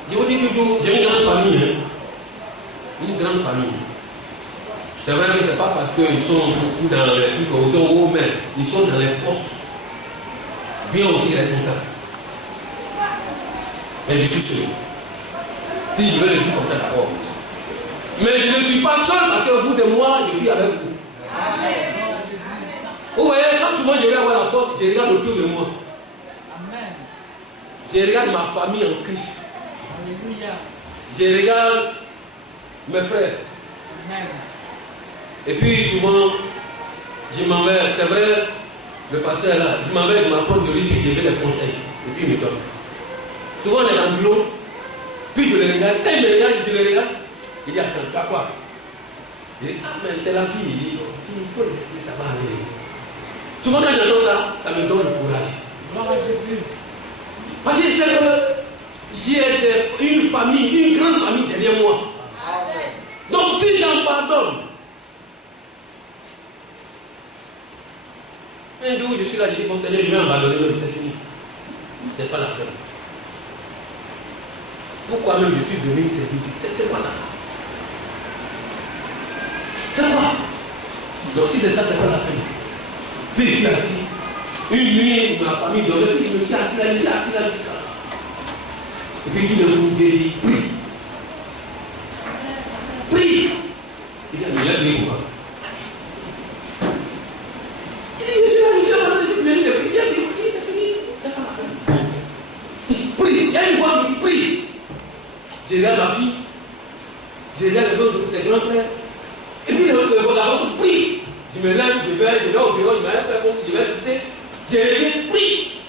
Je vous dis toujours, j'ai une grande famille. Hein? Une grande famille. C'est vrai que ce n'est pas parce qu'ils sont beaucoup dans les trucs, ils sont hauts, mais ils sont dans les postes. Bien aussi responsables. Mais je suis seul. Si je veux le dire comme ça d'abord. Mais je ne suis pas seul parce que vous et moi, je suis avec vous. Amen. Vous voyez, quand souvent je regarde la force, je regarde autour de moi. Amen. Je regarde ma famille en Christ. Alléluia. Je regarde mes frères. Amen. Et puis souvent, je m'en vais, c'est vrai, le pasteur est là, je m'en vais, je m'approche de lui, puis je vais les conseils. Et puis il me donne. Souvent on est dans le bureau, puis je le regarde, quand il me regarde, je le regarde, il dit attends, tu as quoi? Il dit ah mais c'est la vie, il dit il faut laisser, ça va aller. Souvent quand j'entends ça, ça me donne le courage. Gloire à Jésus. Parce qu'il sait que j'ai une famille, une grande famille derrière moi. Amen. Donc si j'en pardonne, un jour je suis là, je dis bon Seigneur, je vais abandonner, mais c'est fini. C'est pas la peine. Pourquoi même je suis venu serviteur? C'est quoi ça? C'est quoi? Donc si c'est ça, c'est pas la peine. Puis je suis assis. Une nuit, ma famille dormait, puis je me suis assis là, jusqu'à. Et puis tout le monde dit, prie. Prie. Il dit, mais il a prié quoi? Il dit, je suis là, il a prié, c'est fini. C'est pas la peine. Prie. Il y a une voix qui prie. Je regarde ma fille, je regarde les autres, ses grands frères. Et puis le garçon prie. Je me lève, je vais au bureau, je me lève, je vais pisser. Je reviens, prie.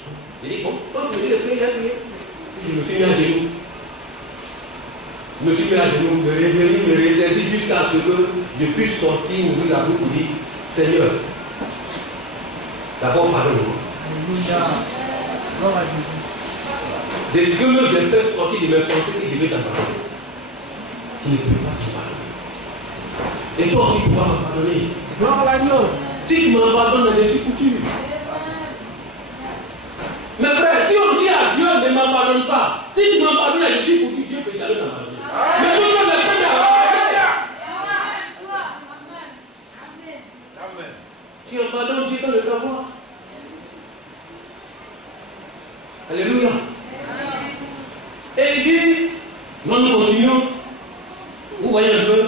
Je dis, bon, quand tu me dis de prier, il a prié. Je me suis mis à genoux. Je me suis mis à genoux, me réveiller, me ressaisir jusqu'à ce que je puisse sortir, ouvrir la bouche pour dire, Seigneur, d'abord pardonne-moi. Gloire à Jésus. De ce que je fais sortir de mes pensées que je vais t'abandonner. Tu ne peux pas te pardonner. Et toi aussi, tu vas me pardonner. Gloire à l'agneau. Si tu m'abandonnes, je suis foutu. Mes frères, si on dit à Dieu ne m'abandonne pas, si tu m'abandonnes, je suis foutu, Dieu peut jamais t'abandonner. Mais nous sommes les frères d'abandonner. Tu abandonnes Dieu sans le savoir. Alléluia. Et il dit, nous continuons, vous voyez un peu,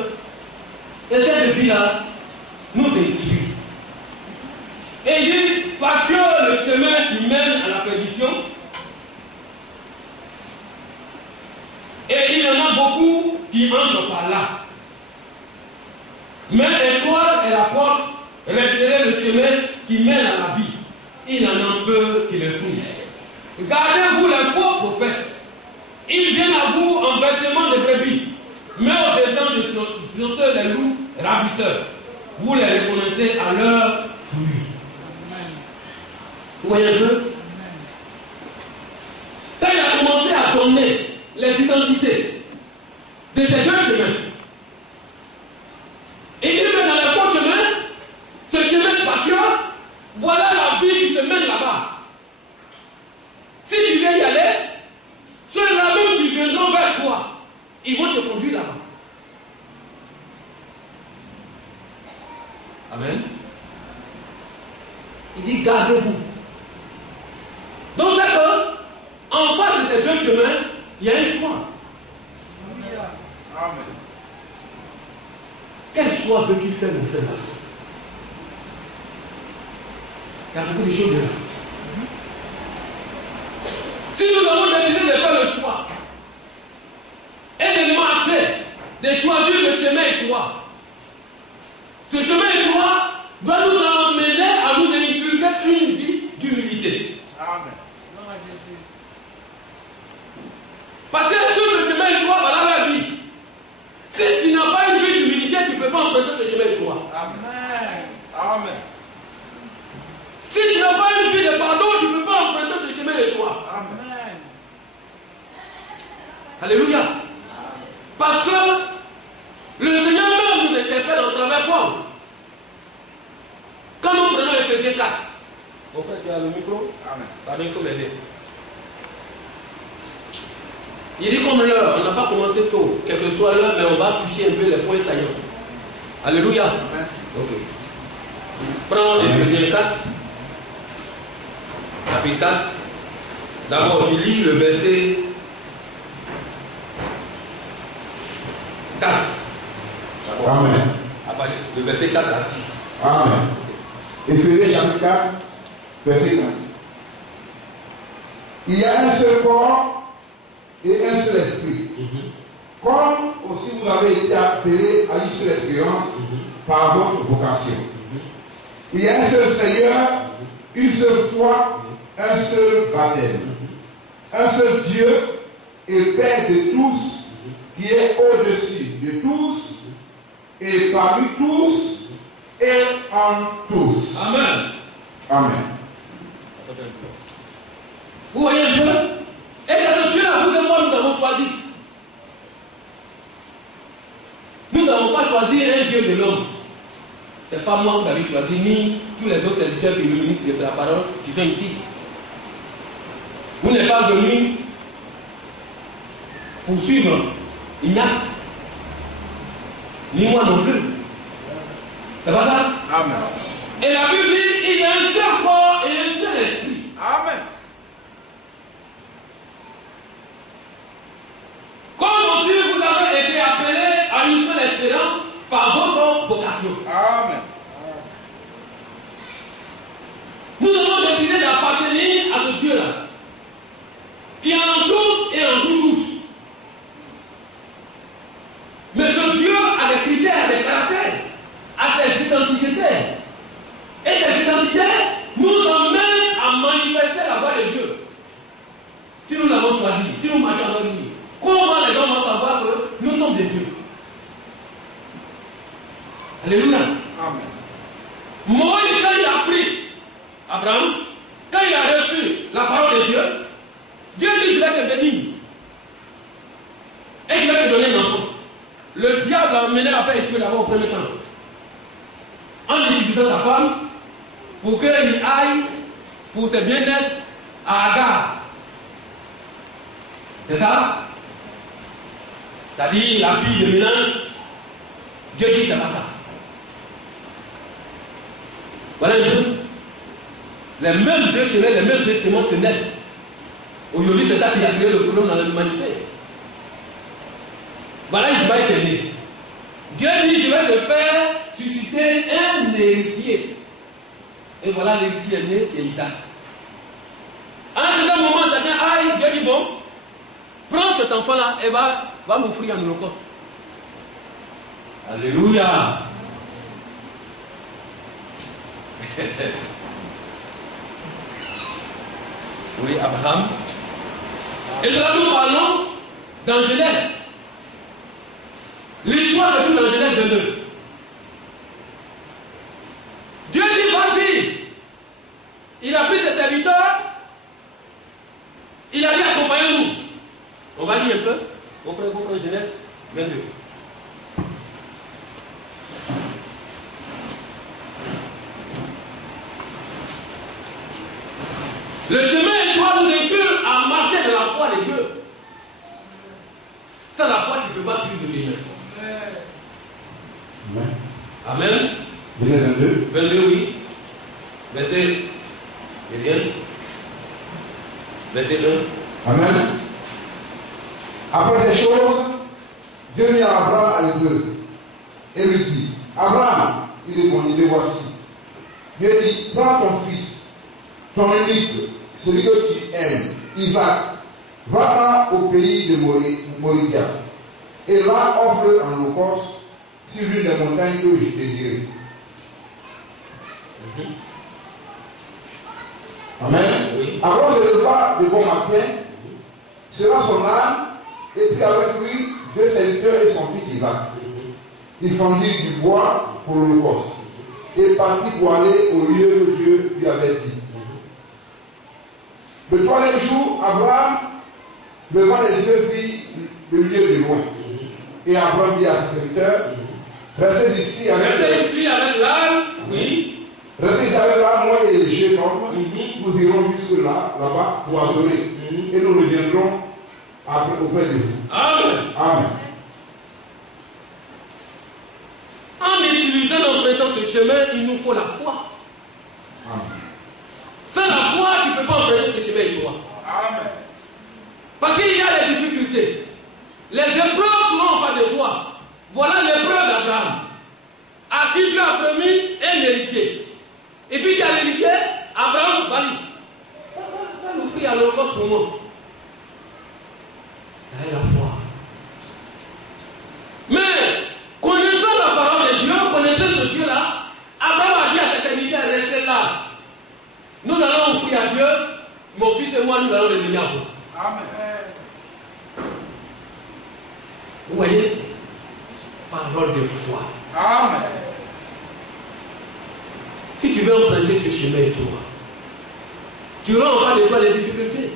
et cette vie-là nous inspire. Et il dit, spacieux le chemin qui mène à la perdition. Et il y en a beaucoup qui entrent par là. Mais étoile est la porte, resterez le chemin qui mène à la vie. Il y en a peu qui le trouvent. Gardez-vous les faux prophètes. Ils viennent à vous en vêtements de brebis, mais au-dedans de ceux les loups ravisseurs. Vous les reconnaissez à leurs fruits. Vous voyez un peu? Quand il a commencé à donner les identités de ces deux chemins, et il dit que dans le faux chemin, ce chemin spacieux, voilà la vie qui se mène là-bas. Si tu viens y aller, ceux-là même qui viendront vers toi, ils vont te conduire là-bas. Amen. Il dit gardez-vous. Donc c'est que, en face de ces deux chemins, il y a un choix. Amen. Quel choix veux-tu faire, mon frère, ma soeur? Il y a beaucoup de choses là. Si nous avons décidé de faire le choix et de marcher, de choisir le chemin étroit, ce chemin étroit doit nous emmener à nous inculquer une vie d'humilité. Amen. Parce que sur ce chemin étroit, voilà la vie. Si tu n'as pas une vie d'humilité, tu ne peux pas emprunter ce chemin étroit. Amen. Amen. Si tu n'as pas une vie de pardon, tu ne peux pas emprunter ce chemin étroit. Amen. Alléluia. Parce que le Seigneur même nous interpelle en travers quoi? Quand nous prenons Ephésiens 4. Mon frère, tu as le micro? Amen. Pardon, il faut m'aider. Il dit comme l'heure, on n'a pas commencé tôt, quelle que soit l'heure, mais on va toucher un peu les points saillants. Alléluia. Amen. Ok. Prends Ephésiens 4, chapitre 4. D'abord, tu lis le verset 4. Amen. Après, le verset 4 à 6. Amen. Éphésiens chapitre 4, verset 4. Il y a un seul corps et un seul esprit. Comme aussi vous avez été appelés à une seule espérance par votre vocation. Il y a un seul Seigneur, une seule foi, un seul baptême. Un seul Dieu et Père de tous, qui est au-dessus de tous et parmi tous et en tous. Amen. Amen. Vous voyez un peu? Et c'est ce Dieu-là, vous et moi, nous avons choisi. Nous n'avons pas choisi un Dieu de l'homme. Ce n'est pas moi que vous avez choisi, ni tous les autres serviteurs et le ministre de la parole qui sont ici. Vous n'êtes pas venus pour suivre Ignace, ni moi non plus. C'est pas ça? Amen. Et la Bible dit il y a un seul corps et un seul esprit. Amen. Comme aussi vous avez été appelés à une seule espérance par votre vocation. Amen. Nous avons décidé d'appartenir à ce Dieu-là, qui est en tous et en nous tous. Mais ce Dieu a des critères, des caractères, a des identités. Et ces identités nous emmènent à manifester la voix de Dieu. Si nous l'avons choisi, si nous marchons dans lui, comment les gens vont savoir que nous sommes des dieux? Alléluia. Amen. Moïse, quand il a pris Abraham, quand il a reçu la parole de Dieu, Dieu dit, je vais te bénir. Et je vais te donner un enfant. Le diable a emmené à faire échouer d'abord au premier temps. En utilisant sa femme pour qu'il aille pour ses bien-être à Agar. C'est ça? C'est-à-dire la fille de Mélan. Dieu dit c'est pas ça. Voilà un peu. Les mêmes deux chemins, les mêmes deux semences se naissent. Aujourd'hui, c'est ça qui a créé le problème dans l'humanité. Voilà Ismaël qui est né. Dieu dit, je vais te faire susciter un héritier. Et voilà, l'héritier est né, et Isaac. À un certain moment, Satan, aïe, Dieu dit, bon, prends cet enfant-là et va m'offrir un holocauste. Alléluia. Oui, Abraham. Et cela nous parlons dans Genèse. L'histoire est tout dans Genèse 22. Dieu dit, vas-y. Il a pris ses serviteurs. Il a dit, accompagnez-nous. On va lire un peu. Mon frère, vous prenez Genèse 22. Le chemin doit nous inclure à marcher de la foi de Dieu. Sans la foi, tu ne peux pas suivre le chemin. Amen. Genèse 22. 22, oui. Verset 1. Amen. Après ces choses, Dieu mit Abraham à l'épreuve et lui dit, Abraham, il répondit, le voici. Dieu dit, prends ton fils, ton unique, celui que tu aimes, Isaac, va-t'en au pays de Moria, et là offre un holocauste sur l'une des montagnes que je te dirai. Amen. Oui. Abraham se leva de bon matin, sera son âme, et prit avec lui 2 serviteurs et son fils Isaac. Il fendit du bois pour l'holocauste et partit pour aller au lieu que Dieu lui avait dit. Le 3e jour, Abraham, levant les yeux, vit le lieu de loin. Et Abraham dit à ses serviteurs, restez ici avec l'âme, oui. Restez ici avec l'âme, moi et les jeunes hommes. Nous irons jusque là-bas pour adorer. Et nous reviendrons après auprès de vous. Amen. Amen. En utilisant, en empruntant ce chemin, il nous faut la foi. Amen. Sans la foi, tu ne peux pas emprunter ce chemin avec toi. Amen. Parce qu'il y a des difficultés. Les épreuves seront en face de toi. Voilà l'épreuve d'Abraham. À qui Dieu a promis un héritier. Et puis il y a l'héritier, Abraham va nous offrir à l'holocauste pour moi. Ça est la foi. Mais, connaissant la parole de Dieu, connaissant ce Dieu-là, Abraham a dit à ses serviteurs, restez là. Nous allons offrir à Dieu, mon fils et moi, nous allons revenir à vous. Amen. Vous voyez, parole de foi. Amen. Si tu veux emprunter ce chemin, toi, tu auras en face de toi les difficultés.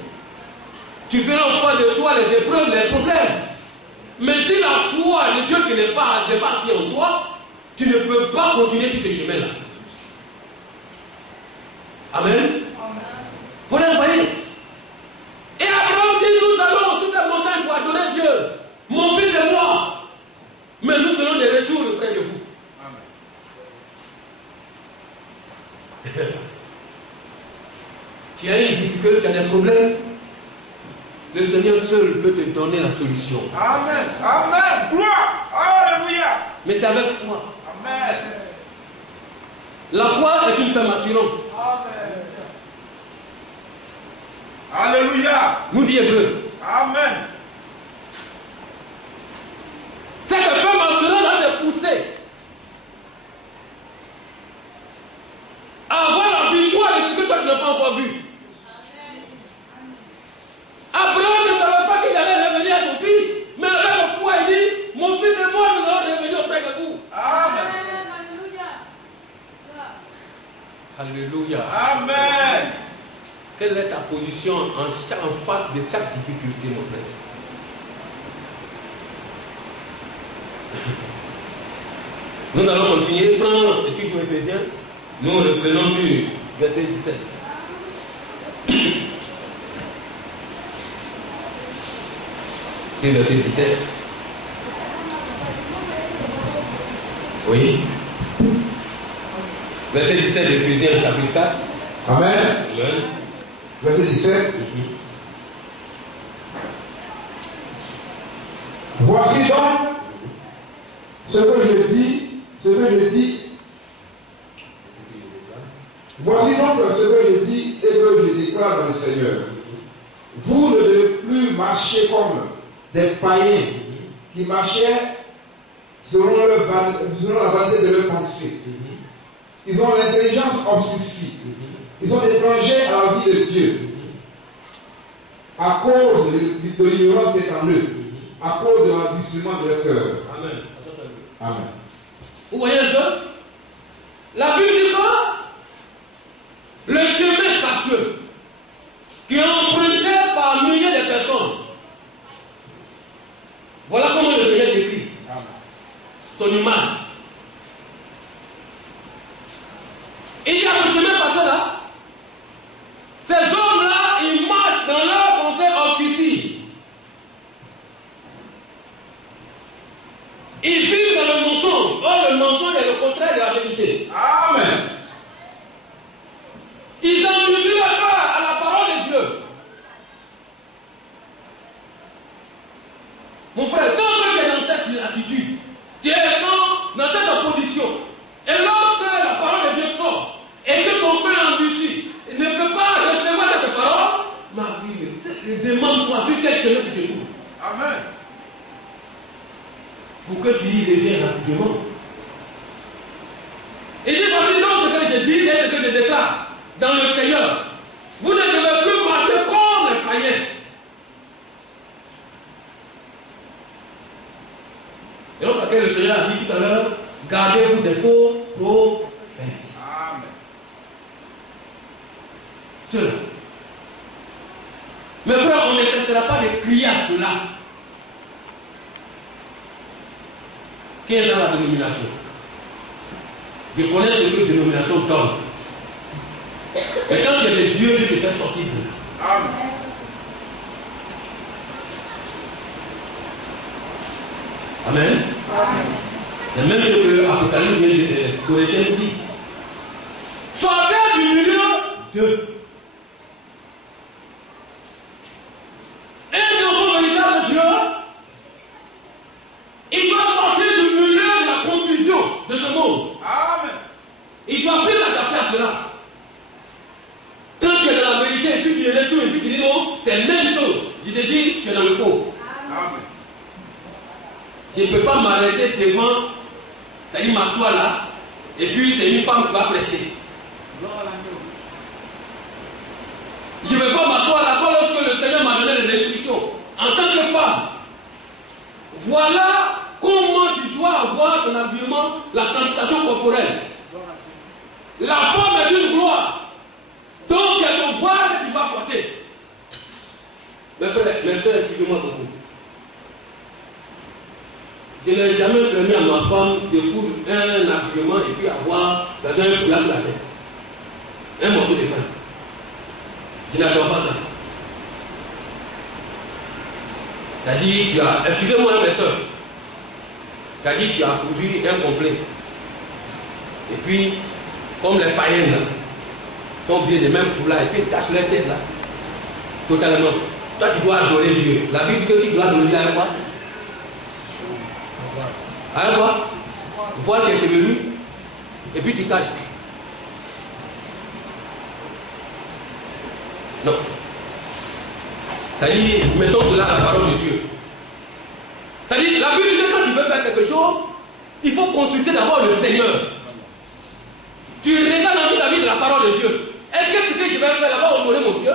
Tu verras en face de toi les épreuves, les problèmes. Mais si la foi de Dieu qui n'est pas dépassée en toi, tu ne peux pas continuer sur ce chemin-là. Amen. Voilà, vous voyez. Et Abraham dit, nous allons sur cette montagne pour adorer Dieu. Mon fils et moi. Mais nous serons de retour auprès de vous. Amen. Tu as une difficulté, tu as des problèmes. Le Seigneur seul peut te donner la solution. Amen. Amen. Gloire. Alléluia. Mais c'est avec foi. Amen. La foi est une ferme assurance. Amen. Alléluia. Nous dit Hébreu. Amen. Cette ferme assurance doit te pousser à avoir la victoire de ce que toi tu n'as pas encore vu. Abraham ne savait pas qu'il allait revenir à son fils, mais avec la foi, il dit, mon fils et moi, nous allons revenir auprès de vous. Amen. Alléluia. Amen. Quelle est ta position en face de chaque difficulté, mon frère? Nous allons continuer. Prends l'étude sur Éphésiens. Nous reprenons sur verset 17. C'est verset 17. Oui. Verset 17 d'Éphésiens chapitre 4. Amen. Amen. Verset 17. Voici donc ce que je dis. Voici donc ce que je dis et que je déclare dans le Seigneur. Vous ne devez plus marcher comme des païens qui marchaient selon la vanité de leur pensée. Ils ont l'intelligence obscurcie. Ils sont étrangers à la vie de Dieu. À cause de l'ignorance qui est en eux. À cause de l'endurcissement de leur cœur. Amen. Amen. Vous voyez un peu? La Bible dit quoi? Le chemin spacieux qui est emprunté par milliers de personnes. Voilà comment le Seigneur décrit son image. Il y a ce chemin passé là. Ces hommes-là, ils marchent dans leur conseil officiel. Ils vivent dans le mensonge. Or, le mensonge est le contraire de la vérité. Amen. Ils ont mesuré à la parole de Dieu. Mon frère, quand tu es dans cette attitude, tu es dans cette opposition. Et lorsque la parole de Dieu sort, et que ton frère endurci ne peut pas recevoir cette parole, ma vie, demande-toi sur quel chemin tu te trouves. Amen. Pour que tu y reviennes rapidement. Et dit voici donc ce que je dis et ce que je déclare dans le Seigneur. Vous ne devez plus marcher comme les païens. Et donc, le Seigneur a dit tout à l'heure, gardez-vous des faux prophètes. Amen. Cela. Mais frère, on ne cessera pas de crier à cela. Qu'est-ce que la dénomination? Je connais ce que la dénomination donne. Mais quand il y a des dieux, Dieu te fait sortir de là. Amen. Amen. C'est même ce que Apocalypse Corinthiens dit. Sortez du milieu d'eux. Un enfant véritable Dieu, il doit sortir du milieu de la confusion de ce monde. Amen. Il doit plus s'adapter à cela. Quand tu es dans la vérité et puis tu es tout et puis tu dis non, c'est la même chose. Je te dis, tu es dans le faux. Amen. Je ne peux pas m'arrêter devant, c'est-à-dire m'asseoir là, et puis c'est une femme qui va prêcher. Je ne vais pas m'asseoir là-bas lorsque le Seigneur m'a donné les instructions. En tant que femme, voilà comment tu dois avoir ton habillement, la sanctification corporelle. La femme est une gloire. Donc il y a ton voile que tu vas porter. Mes frères, mes soeurs, excusez-moi beaucoup. Je n'ai jamais permis à ma femme de coudre un habillement et puis avoir un foulard sur la tête. Un morceau de pain. Je n'adore pas ça. C'est-à-dire, tu as, excusez-moi mes soeurs, c'est-à-dire tu as cousu un complet. Et puis, comme les païennes là, sont bien des mêmes foulards et puis ils cachent leur tête là. Totalement. Toi tu dois adorer Dieu. La Bible dit que tu dois adorer Dieu avec quoi? Avec quoi? Voile tes chevelus et puis tu caches. Non. C'est-à-dire, mettons cela à la parole de Dieu. C'est-à-dire, la Bible dit que quand tu veux faire quelque chose, il faut consulter d'abord le Seigneur. Tu regardes dans toute la vie de la parole de Dieu. Est-ce que ce que je vais faire là-bas honorer mon Dieu?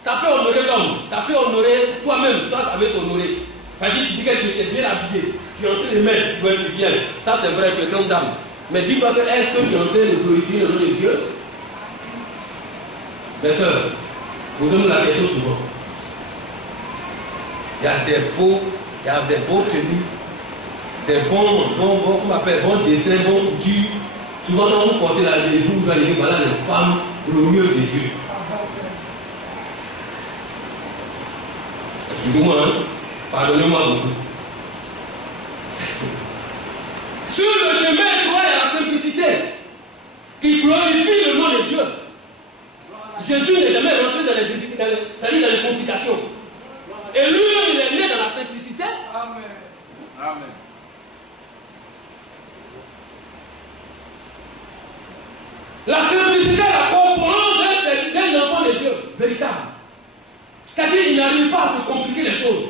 Ça peut honorer l'homme, ça peut honorer toi-même, toi ça veut t'honorer. C'est-à-dire, tu dis que tu es bien habillé, tu es en train de mettre, tu vois, tu viens. Ça c'est vrai, tu es grande dame. Mais dis-toi que est-ce que tu es en train de glorifier le nom de Dieu? Mes soeurs, posez-nous la question souvent. Il y a des beaux tenues, des bons, comment on appelle, bons dessins, bons coutus. Souvent quand vous portez la l'église, vous allez dire voilà les femmes glorieuses de Dieu. Excusez-moi, hein? Pardonnez-moi beaucoup. Sur le chemin, il y a la simplicité qui glorifie le nom de Dieu. Jésus n'est jamais rentré dans les difficultés, c'est-à-dire dans les complications. Et lui, il est né dans la simplicité. Amen. La simplicité, la compréhension d'un enfant de Dieu, véritable. C'est-à-dire qu'il n'arrive pas à se compliquer les choses.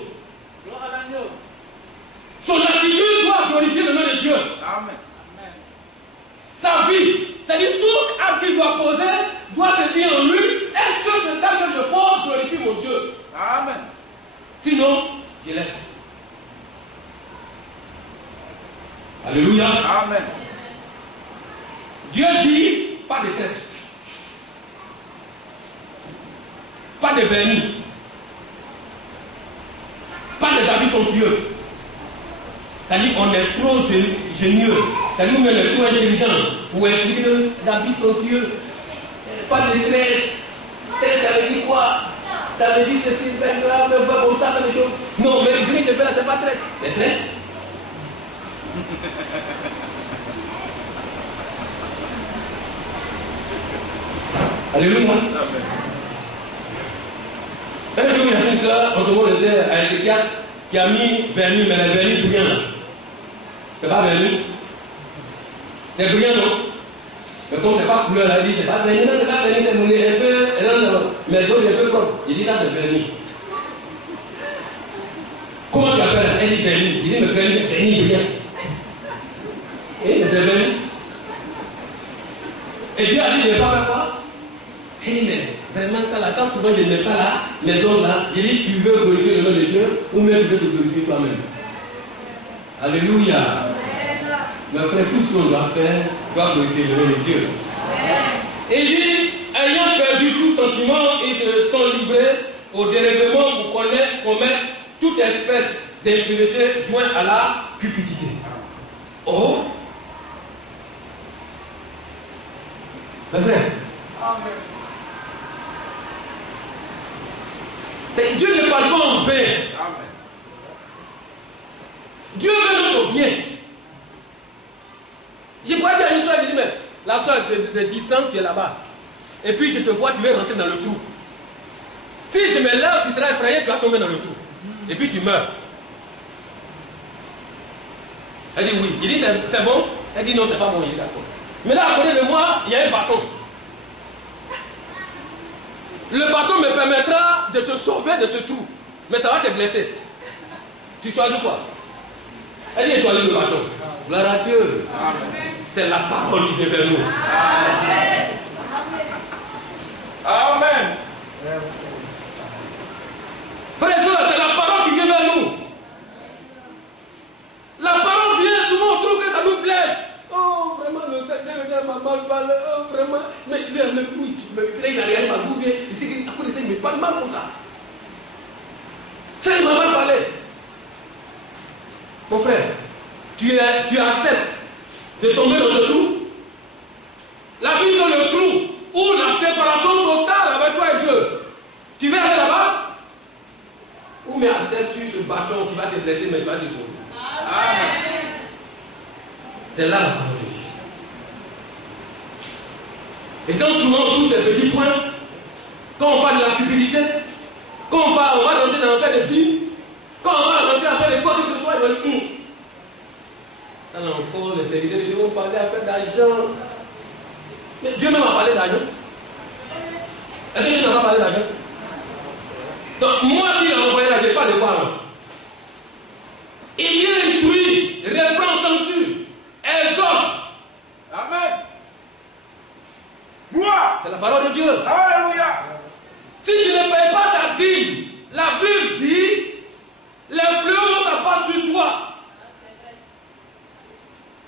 Son attitude doit glorifier le nom de Dieu. Amen. Sa vie, c'est-à-dire tout acte qu'il doit poser, doit se dire en lui, est-ce que cet acte que je pose glorifie mon Dieu? Amen. Sinon, je laisse. Alléluia. Amen. Dieu dit, pas de tresse, pas de vernis, pas des habits somptueux. C'est-à-dire qu'on est trop génieux, c'est-à-dire qu'on est trop intelligent pour expliquer les habits somptueux, pas de tresse. Tresse, ça veut dire quoi? Ça veut dire ceci, ben là, me voir comme ça, des choses. Non, mais ce que tu fais là, c'est pas tresse, c'est tresse. Alléluia. Un jour, il y a une soeur, en ce moment, on était à Ézéchias, qui a mis vernis, mais le vernis brillant. C'est pas vernis. C'est brillant, non? Mais comme c'est pas couleur, elle dit, c'est pas vernis, non, c'est pas vernis, c'est moulé un peu, mais zone un peu propre. Il dit, ça, c'est vernis. Comment tu appelles? Elle dit vernis. Il dit, mais vernis brillant. Et mais c'est vernis. Et Dieu a dit, je ne vais pas faire quoi? Hey, mais vraiment, quand souvent je n'ai pas la maison là, il dit tu veux glorifier le nom de Dieu ou même tu veux te glorifier toi-même. Alléluia. Mais frère, tout ce qu'on doit faire doit glorifier le nom de Dieu. Et il dit, ayant perdu tout sentiment, ils se sont livrés au dérèglement pour commettre toute espèce d'impureté jointe à la cupidité. Oh! Mais frère, Dieu ne parle pas en vain. Dieu veut notre bien. Je pourrais dire à une soeur, je dis, mais la soeur de distance, tu es là-bas. Et puis je te vois, tu veux rentrer dans le trou. Si je me lève, tu seras effrayé, tu vas tomber dans le trou. Et puis tu meurs. Elle dit oui. Il dit, c'est bon? Elle dit non, c'est pas bon, il est d'accord. Mais là, à côté de moi, il y a un bâton. Le bâton me permettra de te sauver de ce trou. Mais ça va te blesser. Tu choisis quoi? Elle dit, choisis le bâton. Gloire à Dieu. C'est la parole qui devient nous. Amen. Amen. Frères et sœurs, c'est la parole qui vient vers nous. La parole vient souvent, on trouve que ça nous blesse. Oh, vraiment, le Seigneur m'a mal parlé. Oh, vraiment. Mais il est même oui, il a regardé ma bouche. Il s'est dit, à quoi il me parle mal comme ça? Ça, il m'a mal parlé. Mon frère, tu acceptes de tomber dans ce trou. La vie dans le trou ou la séparation totale avec toi et Dieu. Tu veux aller là-bas? Ou mais acceptes-tu ce bâton qui va te blesser mais qui va te sauver? Amen. C'est là la parole de Dieu. Et donc souvent tous ces petits points, quand on parle de la cupidité, quand on va rentrer dans l'affaire de dîmes, quand on va rentrer dans l'affaire de quoi que ce soit, il va dire ça là encore, les serviteurs de Dieu vont parler d'affaire d'argent. Mais Dieu même a parlé d'argent. Est-ce que Dieu n'a pas parlé d'argent? Donc moi qui l'ai envoyé là, je n'ai pas de quoi. Il est instruit, reprend, censure, exhorte. Amen. Gloire. C'est la parole de Dieu. Alléluia. Si tu ne payes pas ta dîme, la Bible dit, les fléaux vont s'abattre sur toi.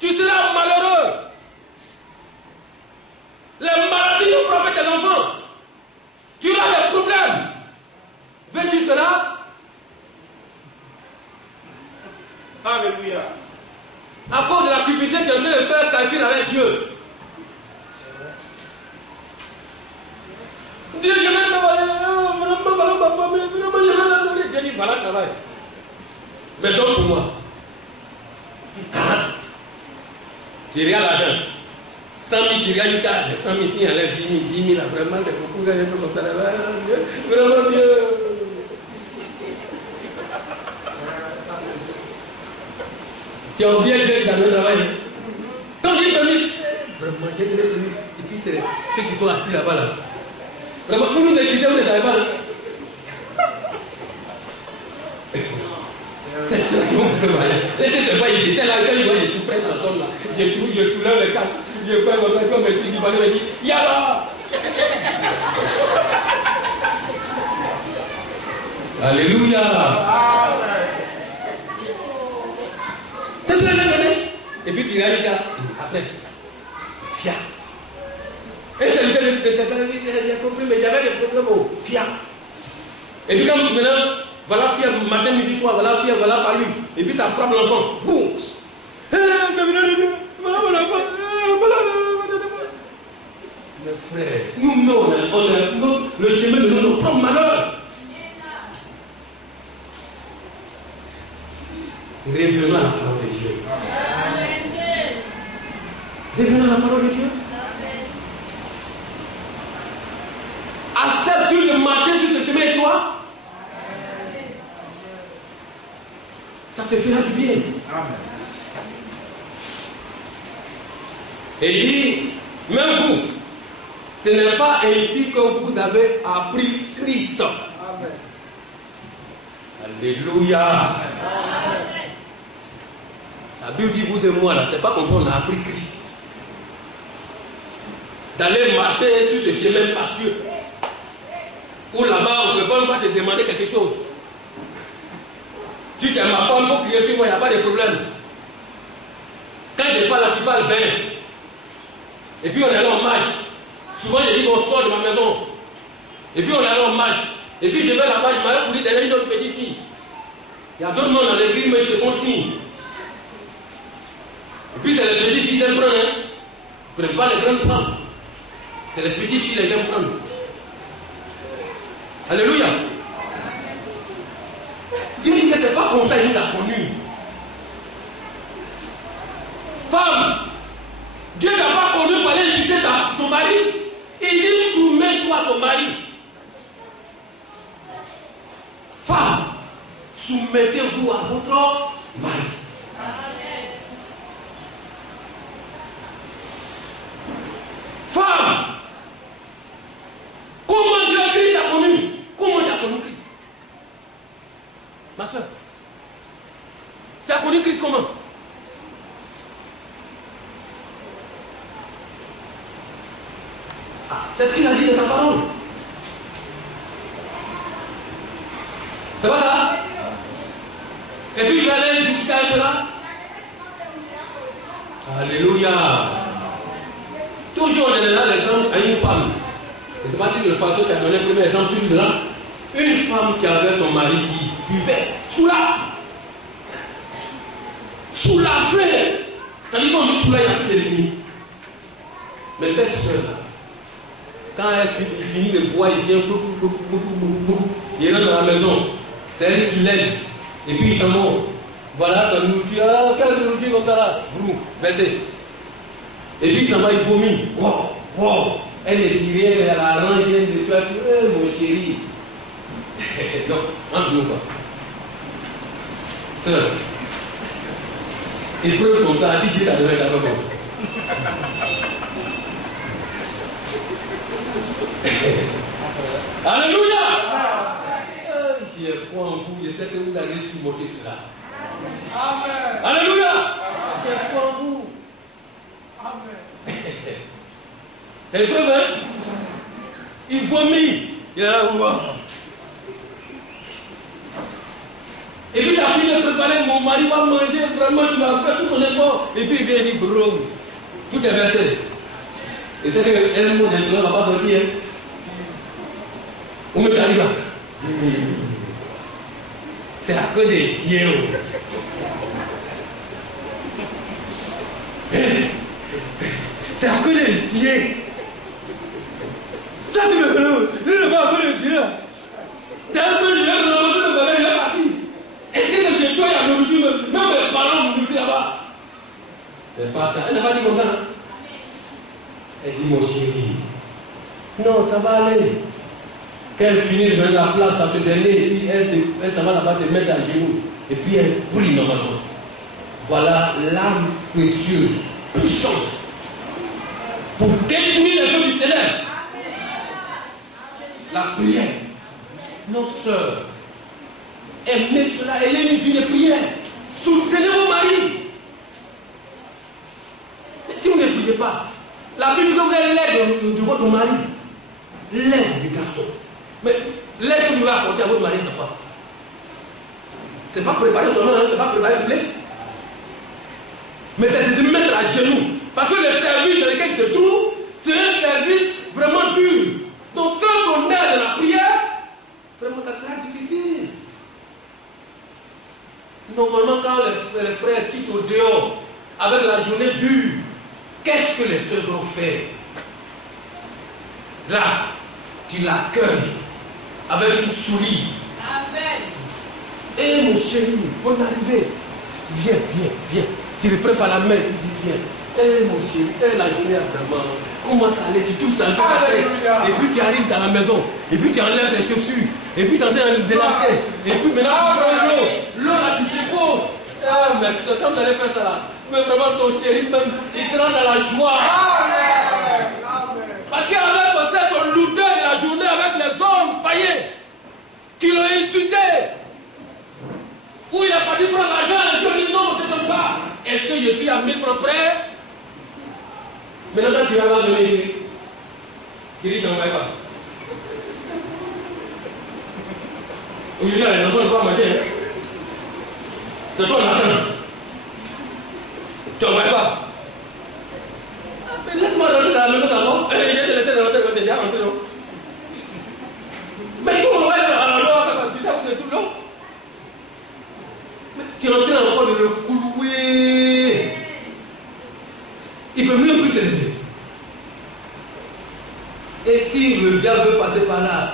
Tu seras malheureux. Les maladies vont frapper tes enfants. Tu auras des problèmes. Veux-tu cela? Alléluia. À cause de la cupidité, tu es en train de faire calcul avec Dieu. Dieu, je vais travailler. Voilà ma famille. Dieu dit, voilà le travail. Mais donne pour moi. Tu regardes l'argent. 100 000, tu regardes jusqu'à 100 000, s'il enlève 10 000, vraiment c'est beaucoup, un peu comme ça. Vraiment Dieu. Tu as oublié Dieu dans le travail. Quand il dit permis, vraiment, j'ai donné permis. Et puis c'est ceux qui sont assis là-bas. Là. Vraiment, vous nous excitez, vous ne savez pas. C'est sûr qu'ils vont faire mal. Laissez ce pas, ils étaient là, quand ils voient, ils souffraient dans la zone là. Je soulève le cadre. Je fais comme si il me dit, Yalla! Alléluia! C'est ce que j'ai donné. Et puis tu réalises ça. Après, Fia. Et c'est le cas de j'ai compris, mais j'avais des problèmes. Fia. Et puis quand maintenant, voilà Fia, matin, midi, soir, voilà Fia, voilà par lui. Et puis ça frappe l'enfant. Boum! Ça vient de Dieu. Voilà mon enfant. Mes frères, nous, non, le chemin de notre propre malheur. Revenons à la parole de Dieu. Revenons à la parole de Dieu. Acceptes-tu de marcher sur ce chemin et toi? Ça te fera du bien. Et il dit, même vous, ce n'est pas ainsi que vous avez appris Christ. Amen. Alléluia. Amen. La Bible dit vous et moi là, c'est pas comme on a appris Christ. D'aller marcher sur ce chemin spacieux. Où là-bas on ne peut pas te demander quelque chose. Si tu es ma femme, il faut crier sur moi, il n'y a pas de problème. Quand je parle là, tu parles bien. Et puis on est allé en marche. Souvent je dis qu'on sort de ma maison. Et puis on est allé en marche. Et puis je vais là-bas, je m'arrête pour dire derrière une autre petite fille. Il y a d'autres monde dans l'église, mais ils se font signe. Et puis c'est les petites filles qui aiment prendre. Vous ne prenez pas les grandes femmes. C'est les petites filles qui les aiment prendre. Alléluia. Dieu dit que ce n'est pas comme ça qu'il nous a connus. Femme, Dieu ne t'a pas connu pour aller visiter ton mari. Il dit soumets-toi à ton mari. Femme, soumettez-vous à votre mari. Femme, comment Dieu Christ t'a connu? Comment tu as connu Christ? Ma soeur, tu as connu Christ comment? Ah, c'est ce qu'il a dit de sa parole. C'est pas ça? Et puis je vais aller discuter avec cela. Alléluia. Toujours on est là l'exemple à une femme. Et c'est pas si le pasteur qui a donné le premier exemple plus de là. Une femme qui avait son mari qui buvait sous la fée. Ça dit qu'on dit sous la, il n'y a plus de limite. Mais cette soeur-là, quand elle finit de boire, il vient beaucoup. Il rentre dans la maison. C'est elle qui l'aide. Et puis il s'en va. Voilà ton nourriture. Ah, quelle nourriture comme ça là? Vous, versez. Et puis il s'en va, il vomit. Wow. Elle est tirée, elle a rangé de toi. Mon chéri. Non, entre nous pas. Sœur, il peut comme ça, si Dieu t'a donné ta main. Alléluia. J'ai foi en vous, je sais que vous allez surmonter cela. Amen. Alléluia. J'ai foi en vous. Amen. C'est le preuve, hein? Il vomit. Il est là, wow. Et puis il a fini de préparer, mon mari va manger, vraiment tu vas faire tout ton effort. Et puis il vient dire, gros, tout est versé. Et c'est qu'un mot d'instrument ne va pas sortir. Hein? On me dit, là. C'est à cause des dieux. C'est à cause des dieux. Ça tu me connais, je ne sais pas à cause des dieux. Tellement je viens de lancer le bagage, il est parti. Est-ce que c'est chez toi, il y a nourriture, même les parents ont nourriture là-bas? C'est pas ça. Elle n'a pas dit comme ça. Hein? Elle dit, mon chéri, non, ça va aller. Quand elle finit de mettre la place à ce dernier, et puis elle s'en va là-bas se mettre à genoux. Et puis elle prie normalement. Voilà l'arme précieuse, puissante, pour détruire les œuvres du ténèbre. La prière. Nos sœurs, aimez cela, ayez une vie de prière. Soutenez vos maris. Mais si vous ne priez pas, la Bible dit que vous avez l'aide de votre mari, l'aide du garçon. Mais l'aide que vous va apporter à votre mari, c'est quoi? C'est pas préparer seulement, hein, c'est pas préparer le blé. Mais c'est de mettre à genoux. Parce que le service dans lequel il se trouve, c'est un service vraiment dur. Donc sans qu'on aide la prière, vraiment ça sera difficile. Normalement, quand les frères quittent au dehors avec la journée dure, qu'est-ce que les sœurs doivent faire? Là, tu l'accueilles avec une souris. Amen. Eh mon chéri, bonne arrivée. Viens, viens, viens. Tu le prends par la main, tu dis viens. Eh mon chéri, la journée vraiment. Comment ça allait? Tu touches un peu ta tête. Et puis tu arrives dans la maison. Et puis tu enlèves ses chaussures. Et puis tu enlèves le délasser. Et puis maintenant tu prends l'eau. L'eau là tu déposes. Ah mais quand tu allais faire ça là, mais vraiment ton chéri même, il sera dans la joie. Amen. Parce qu'avec ton looter de la journée avec les hommes païens qui l'ont insulté. Où il a pas dû prendre l'argent, je dis non, ne te donne pas. Est-ce que je suis à 1000 francs près? Maintenant quand tu vas dans une église, qui dit qu'on ne va pas. Aujourd'hui, les enfants ne vont pas manger. C'est toi l'attends. Tu n'en vas pas. Mais laisse-moi rentrer dans la maison d'abord. Je vais te laisser rentrer, je vais te dire rentrer. Mais il faut m'envoyer dans la loi, tu sais où c'est tout long. Tu es en train encore de le clouer. Il ne peut même plus se lever. Et si le diable veut passer par là,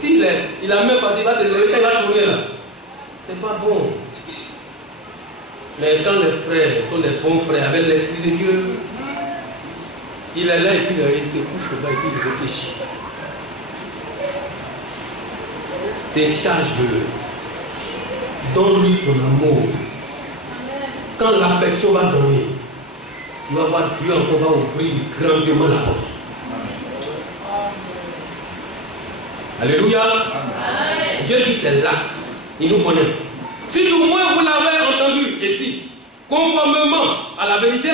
s'il a même passé, il va se lever quand il va tourner là. C'est pas bon. Mais quand les frères sont des bons frères avec l'Esprit de Dieu, il est là et puis il se couche comme ça et puis il réfléchit. Décharge-le. Donne-lui ton amour. Quand l'affection va donner, tu vas voir Dieu encore va ouvrir grandement la porte. Alléluia. Amen. Dieu dit c'est là. Il nous connaît. Si du moins vous l'avez entendu ici, conformément à la vérité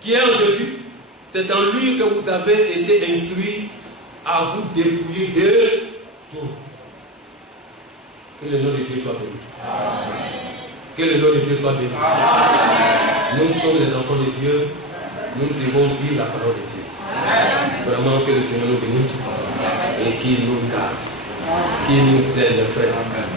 qui est en Jésus, c'est dans lui que vous avez été instruits à vous dépouiller de tout. Que le nom de Dieu soit béni. Amen. Que le nom de Dieu soit béni. Amen. Nous sommes les enfants de Dieu. Nous devons vivre la parole de Dieu. Amen. Vraiment que le Seigneur nous bénisse et qu'il nous garde, qu'il nous aide, frère. Amen.